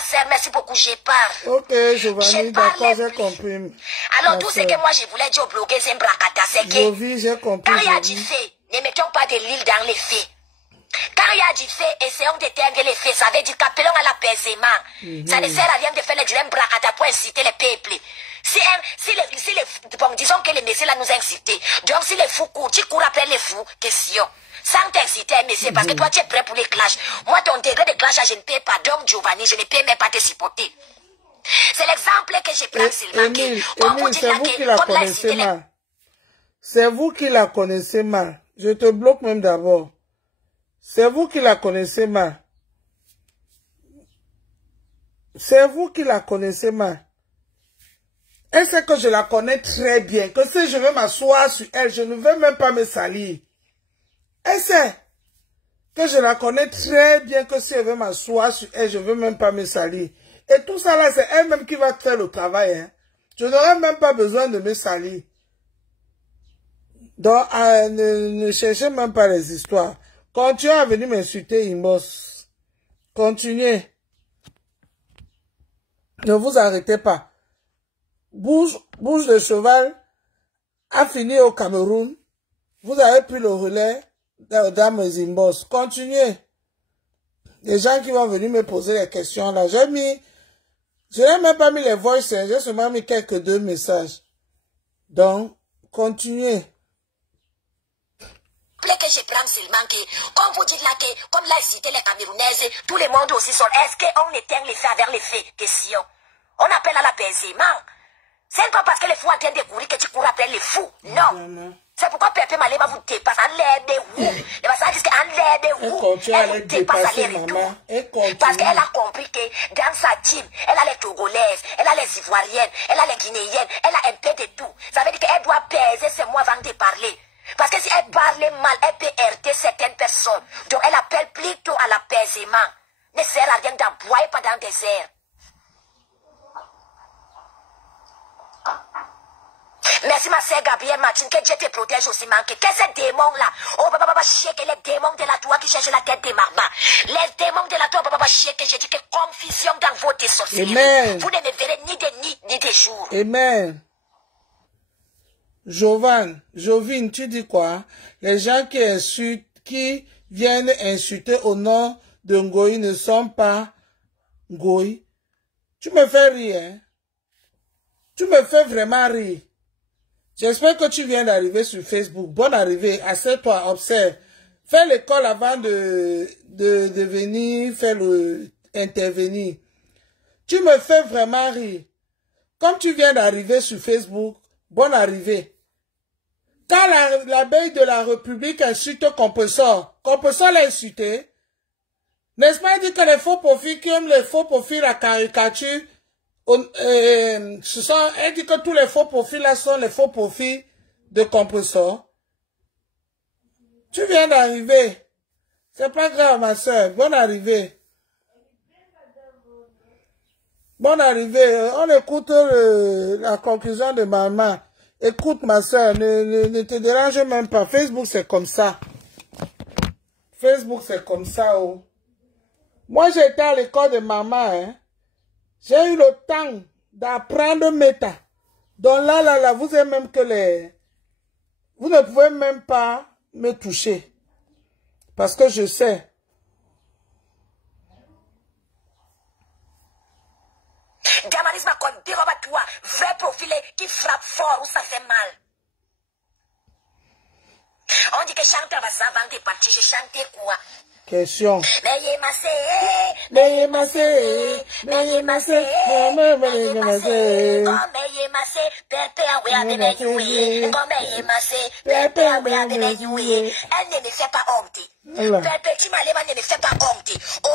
sœur, merci beaucoup, je parle. Ok, Giovanni, d'accord, j'ai compris. Alors, tout ce que moi je voulais dire au blogueur, c'est un bracata, c'est que j'ai compris. quand il y a du fait, ne mettons pas de l'huile dans les faits. Quand il y a du fait, essayons d'éteindre les faits. Ça veut dire qu'appelons à l'apaisement. Ça ne sert à rien de faire le dilemme bracata pour inciter les peuples. Bon, disons que les messieurs là nous incitent. Donc si les fous courent, tu cours après les fous, question. Sans t'inciter, messieurs, parce que toi tu es prêt pour les clashs. Moi ton degré de clash, je ne peux pas. Donc Giovanni, je ne peux même pas te supporter. C'est l'exemple que je prends, Sylvain. C'est vous qui la connaissez mal. C'est vous qui la connaissez mal. Je te bloque même d'abord. C'est vous qui la connaissez mal. C'est vous qui la connaissez mal. Elle sait que je la connais très bien. Que si je veux m'asseoir sur elle, je ne veux même pas me salir. Elle sait que je la connais très bien. Que si je veux m'asseoir sur elle, je ne veux même pas me salir. Et tout ça là, c'est elle-même qui va faire le travail. Hein. Je n'aurai même pas besoin de me salir. Donc, ne cherchez même pas les histoires. Continuez à venir m'insulter, Imbos. Continuez. Ne vous arrêtez pas. Bouge de cheval a fini au Cameroun. Vous avez pris le relais dans Imbos. Continuez. Les gens qui vont venir me poser les questions là. Je n'ai même pas mis les voices, j'ai seulement mis quelques deux messages. Donc, continuez. Que je prends seulement que, comme vous dites là, que, comme là, cité les Camerounaises, tout le monde aussi sont, est-ce qu'on éteint les faits vers les faits? Question. On appelle à l'apaisement. C'est pas parce que les fous sont en train de courir que tu cours après les fous. Non. C'est pourquoi Pépé Malé va vous dépasser en l'air de vous. Les personnes disent qu'en l'air de vous, elle vous dépasse à l'air et tout. Parce qu'elle a compris que dans sa team, elle a les Togolaises, elle a les Ivoiriennes, elle a les Guinéennes, elle a un peu de tout. Ça veut dire qu'elle doit peser ses mots avant de parler. Parce que si elle parle mal, elle peut heurter certaines personnes. Donc elle appelle plutôt à l'apaisement. Ne sert à rien d'employer pendant des heures. Merci ma sœur Gabrielle Martin, que Dieu te protège aussi, manqué. Qu'est-ce que ces démons-là? Oh, papa, chier que les démons de la toi qui cherchent la tête des mamans. Les démons de la toi, papa, chier que j'ai dit que confusion dans votre sorcellerie. Vous ne me verrez ni de nuit, ni de jour. Amen. Jovine, tu dis quoi? Les gens qui viennent insulter au nom de Ngoï ne sont pas Ngoï. Tu me fais rire, hein? Tu me fais vraiment rire. J'espère que tu viens d'arriver sur Facebook. Bonne arrivée. Assieds-toi, observe. Fais l'école avant de venir faire intervenir. Tu me fais vraiment rire. Comme tu viens d'arriver sur Facebook, bonne arrivée. Quand l'abeille de la République insulte Compressor l'a insulté. N'est-ce pas dit que les faux profils qui aiment les faux profils à caricature, elle dit que tous les faux profils là sont les faux profils de Compressor. Tu viens d'arriver. C'est pas grave, ma soeur. Bonne arrivée. Bonne arrivée. On écoute la conclusion de maman. Écoute, ma soeur, ne te dérange même pas. Facebook, c'est comme ça. Facebook, c'est comme ça. Oh. Moi, j'étais à l'école de maman. Hein. J'ai eu le temps d'apprendre méta. Donc là, vous avez même que vous ne pouvez même pas me toucher. Parce que je sais. Damaris m'a comme toi, vrai profilé qui frappe fort ou ça fait mal. On dit que chanteur va avant de partir, j'ai chanté quoi? Question.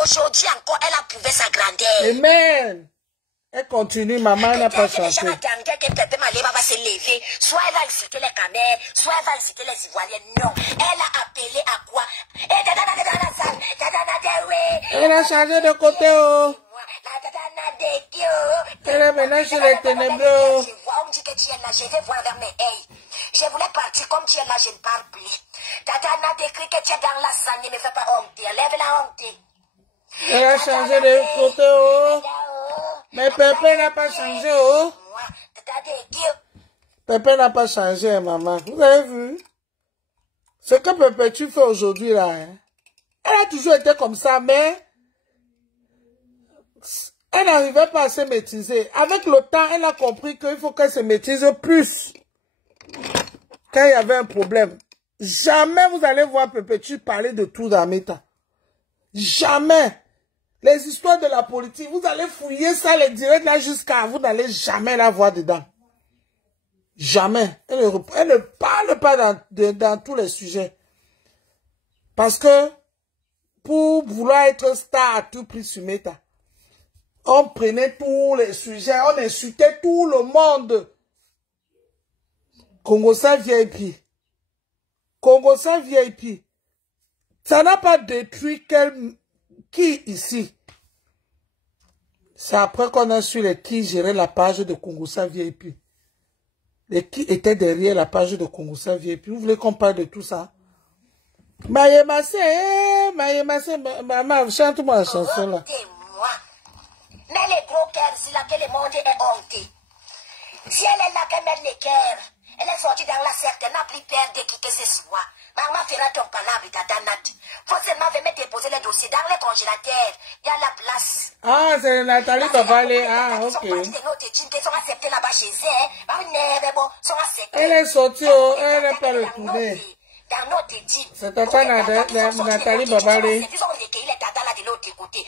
Aujourd'hui encore, elle a prouvé sa grandeur. Amen. Elle continue, maman n'a pas chanté. Les gens attendaient que Pépé Maléba va se lever. Soit elle va inciter les Camers, soit elle va inciter les Ivoiriens. Non. Elle a appelé à quoi? Elle a changé de côté, oh. Elle est maintenant chez les ténébreux. On dit que tu es là, je vais voir vers mes ailes. Je voulais partir comme tu es là, je ne parle plus. Tata n'a décrit que tu es dans la salle, ne me fais pas honte. Lève la honte. Elle a changé de côté, oh. Mais Pépé n'a pas changé, oh. Pépé n'a pas changé, maman. Vous avez vu? Ce que Pépé tu fais aujourd'hui, là, hein? Elle a toujours été comme ça, mais elle n'arrivait pas à se maîtriser. Avec le temps, elle a compris qu'il faut qu'elle se maîtrise plus. Quand il y avait un problème. Jamais vous allez voir Perpétue parler de tout dans Meta. Jamais. Les histoires de la politique, vous allez fouiller ça, les directs là jusqu'à vous n'allez jamais la voir dedans. Jamais. Elle ne parle pas dans tous les sujets. Parce que pour vouloir être star à tout prix sur Meta, on prenait tous les sujets, on insultait tout le monde. Congosa VIP. Congosa VIP. Ça n'a pas détruit qui ici. C'est après qu'on a su les qui géraient la page de Congosa VIP. Les qui étaient derrière la page de Congosa VIP. Vous voulez qu'on parle de tout ça? Mayemase, maman, chante-moi la chanson là. Mais les gros cœurs, c'est là que le monde est honté. Si elle est là qu'elle met les cœurs, elle est sortie dans la serre, elle n'a plus peur de qui que ce soit. Maman fera ton palabre, tata Nat. Faut seulement venir déposer les dossiers dans les congélateurs. Il y a la place. Ah, c'est Nathalie Babalé. Ah, ok. Elle est sortie, elle n'est pas retournée. C'est tata Nathalie Babalé. Ils ont recueilli les tatas là de l'autre côté.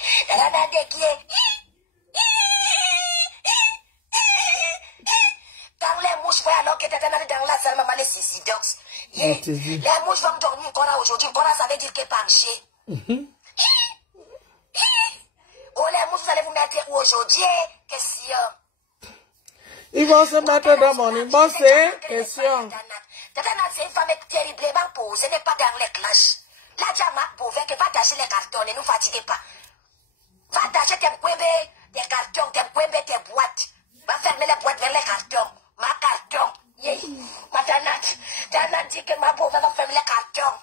Quand les mouches voient alors que tata Nat dans la salle, maman les sisidox. Les mouches vont dormir encore là aujourd'hui. Encore là, ça veut dire que penché. Oh, les mouches, vous allez vous mettre où aujourd'hui? Question. Ils vont se mettre dans mon immense question. Tata Nat, c'est une femme terriblement posée, n'est pas dans les clashs. La Jama, pour faire que va tâcher les cartons, ne nous fatiguez pas. Va tâcher tes cartons, tes boîtes. Va fermer les boîtes vers les cartons. Ma carton. Ma Tanat dit que ma pauvre va fermer les cartons.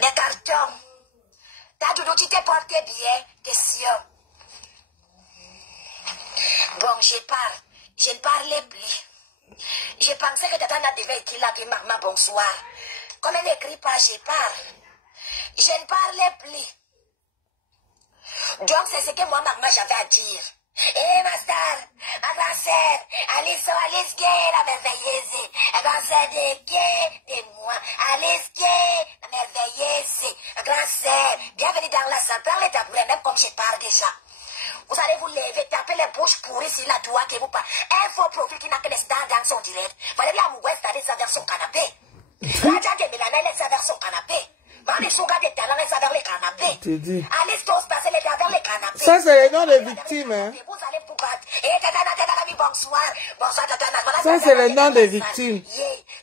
Les cartons. Ta doudou, tu t'es porté bien. Question. Bon, je ne parlais plus. Je pensais que Tata Nat devait écrire là, puis maman, bonsoir. Comme elle n'écrit pas, je parle. Je ne parlais plus. Donc, c'est ce que moi, maman, j'avais à dire. Eh, ma star, ma grand-sœur, Alice Gay, la merveilleuse. La grand-sœur de Gay, de moi. Alice Gay, la merveilleuse. La grand-sœur, bienvenue dans la salle. Prends les tabourets, même comme je parle déjà. Vous allez vous lever, taper les bouches pourries sur la toile que vous parlez. Un faux profil qui n'a que des stars dans son direct. Fallait bien mourir, c'est-à-dire ça vers son canapé. Raja de Milana, elle est vers son canapé. Mami Souga de Talent, elle est vers le canapé. Alice Tos, passer les vers le canapé. Ça, c'est le nom des victimes, hein. Vous allez vous battre. Eh, Tata Nat, bonsoir. Bonsoir, Tata Nat. Ça, c'est le nom des victimes.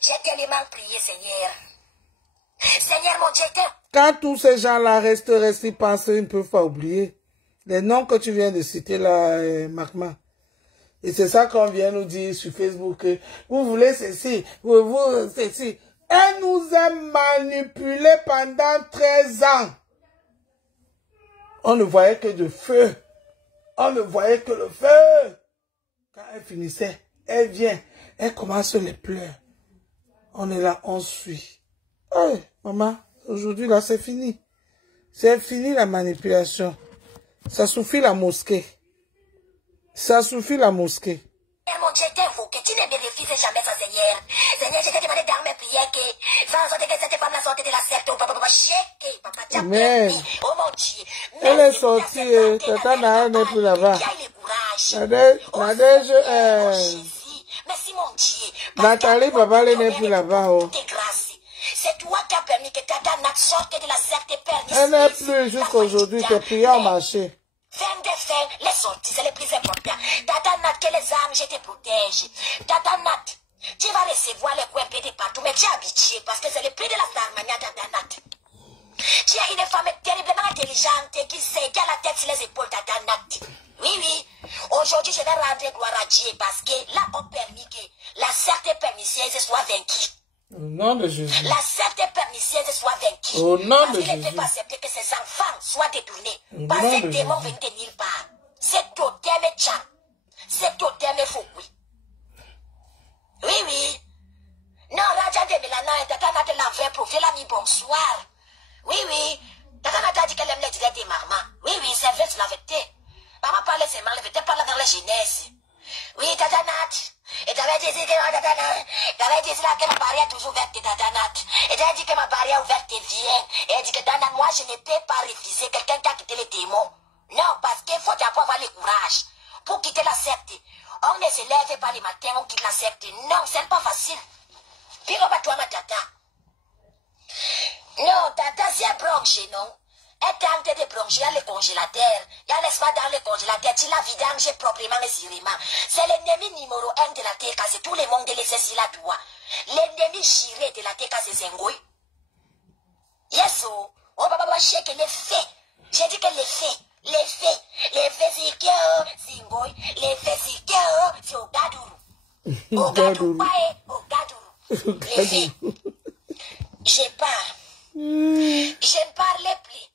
J'ai tellement prié, Seigneur. Seigneur, mon Dieu, quand tous ces gens-là restent, ils pensent, ils ne peuvent pas oublier. Les noms que tu viens de citer là, Magma. Et c'est ça qu'on vient nous dire sur Facebook. Vous voulez ceci, vous ceci. Elle nous a manipulés pendant 13 ans. On ne voyait que du feu. On ne voyait que le feu. Quand elle finissait, elle vient. Elle commence les pleurs. On est là, on suit. Hey, maman, aujourd'hui là, c'est fini. C'est fini la manipulation. Ça suffit la mosquée. Ça suffit la mosquée. Mon Dieu, t'invoque, tu ne me refuses jamais ça, Seigneur. Seigneur, je t'ai demandé dans mes prières que, sans sortir que cette femme la sortie de la secte, papa, Amen. Oh mon Dieu. Elle est sortie, Tata Nat n'est plus là-bas. Nadège, merci mon Dieu. Nathalie Babalé n'est plus là-bas. Oh. C'est toi qui as permis que Tata Nat sorte de la secte pernicieuse. Elle n'est plus jusqu'à aujourd'hui, tes prières ont marché. Fin de fin, les sorties, c'est le plus important. Tata Nat, que les anges te protègent. Tata Nat, tu vas recevoir les coins pétés partout, mais tu es habitué parce que c'est le prix de la Starmania, Tata Nat. Tu es une femme terriblement intelligente qui sait, qui a la tête sur les épaules, Tata Nat. Oui. Aujourd'hui, je vais rendre gloire à Dieu parce que là, on permet que la secte pernicieuse soit vaincue. Au nom de Jésus. La secte pernicieuse soit vaincue. Au nom de Jésus. Parce qu'il ne peut pas accepter que ses enfants soient détournés. Parce que ces démons viennent de nulle part. C'est totem et tcham. C'est totem et foukoui. Oui. Non, Raja de Milana et Tata Nat la vraie profil a mis bonsoir. Oui. Genèse. Oui, Tata Nat. Et t'avais dit que ma barrière est toujours ouverte, Tata Nat. Et t'avais dit que ma barrière ouverte est vient. Et elle dit que Tata, moi, je ne peux pas refuser quelqu'un qui a quitté les démons. Non, parce qu'il faut d'abord avoir le courage pour quitter la secte. On ne se lève pas le matin, on quitte la secte. Non, c'est pas facile. Puis on va toi, ma Tata. Non, Tata, c'est un bronché, non? Elle tente de broncher dans le congélateur. Il y a l'espace dans le congélateur. Tu l'as vidangé proprement et sérieusement. C'est l'ennemi numéro 1 de la TK. C'est tout le monde de laisser si la doigt. L'ennemi géré de la TK, c'est Zengoy. Yes, oh. On va pas chercher les faits. J'ai dit que les faits. Les faits. Les faits, c'est que Zengoy. Les faits, c'est que c'est Ogadourou. Ogadourou, pas Ogadourou. Les faits. Je parle. Je ne parlais plus.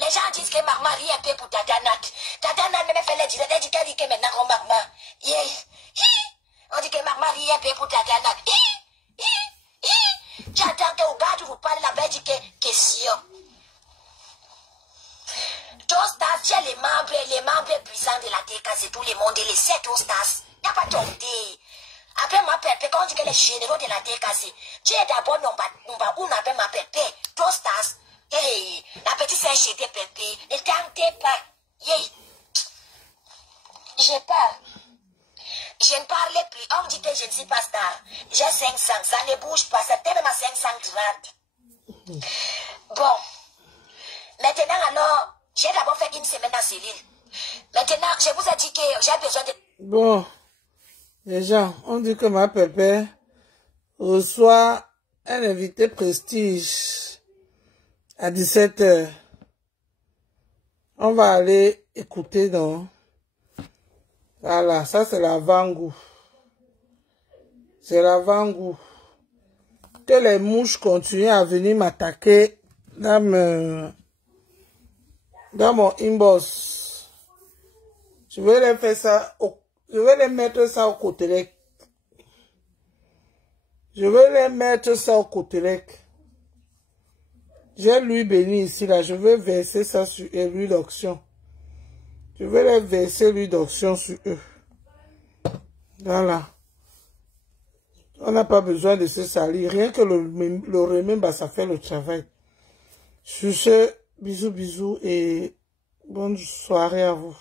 Les gens disent que Marma rit un peu pour Tata Nat. Tata Nat me fait les dire. Elle dit que maintenant on Marma. On dit que Marma rit un peu pour Tata Nat. J'attends que Ogadou vous parle la bête question. Tostas, c'est les membres puissants de la TK, c'est tout le monde. Les 7 Tostas. Il n'y a pas tombé. Après ma pépé, quand on dit que les généraux de la TKC, tu es d'abord non pas où on appelle ma pépé, Tostas. Hey, la petite sœur chez des pépés, ne tentez pas. Hey. Je parle. Je ne parlais plus. On dit que je ne suis pas star. J'ai 500, ça ne bouge pas, c'est même à 530. Bon. Maintenant alors, j'ai d'abord fait une semaine à Céline. Maintenant, je vous ai dit que j'ai besoin de... Bon. Les gens, on dit que ma pépé reçoit un invité prestige à 17h. On va aller écouter, donc. Voilà, ça c'est l'avant-goût. C'est l'avant-goût. Que les mouches continuent à venir m'attaquer dans mon inbox. Je vais les faire ça je vais les mettre ça au côté. Je vais les mettre ça au côté. J'ai l'huile bénie ici, là. Je vais verser ça sur l'huile d'onction. Je vais les verser l'huile d'onction sur eux. Voilà. On n'a pas besoin de se salir. Rien que le remember, ça fait le travail. Sur ce, bisous, bisous et bonne soirée à vous.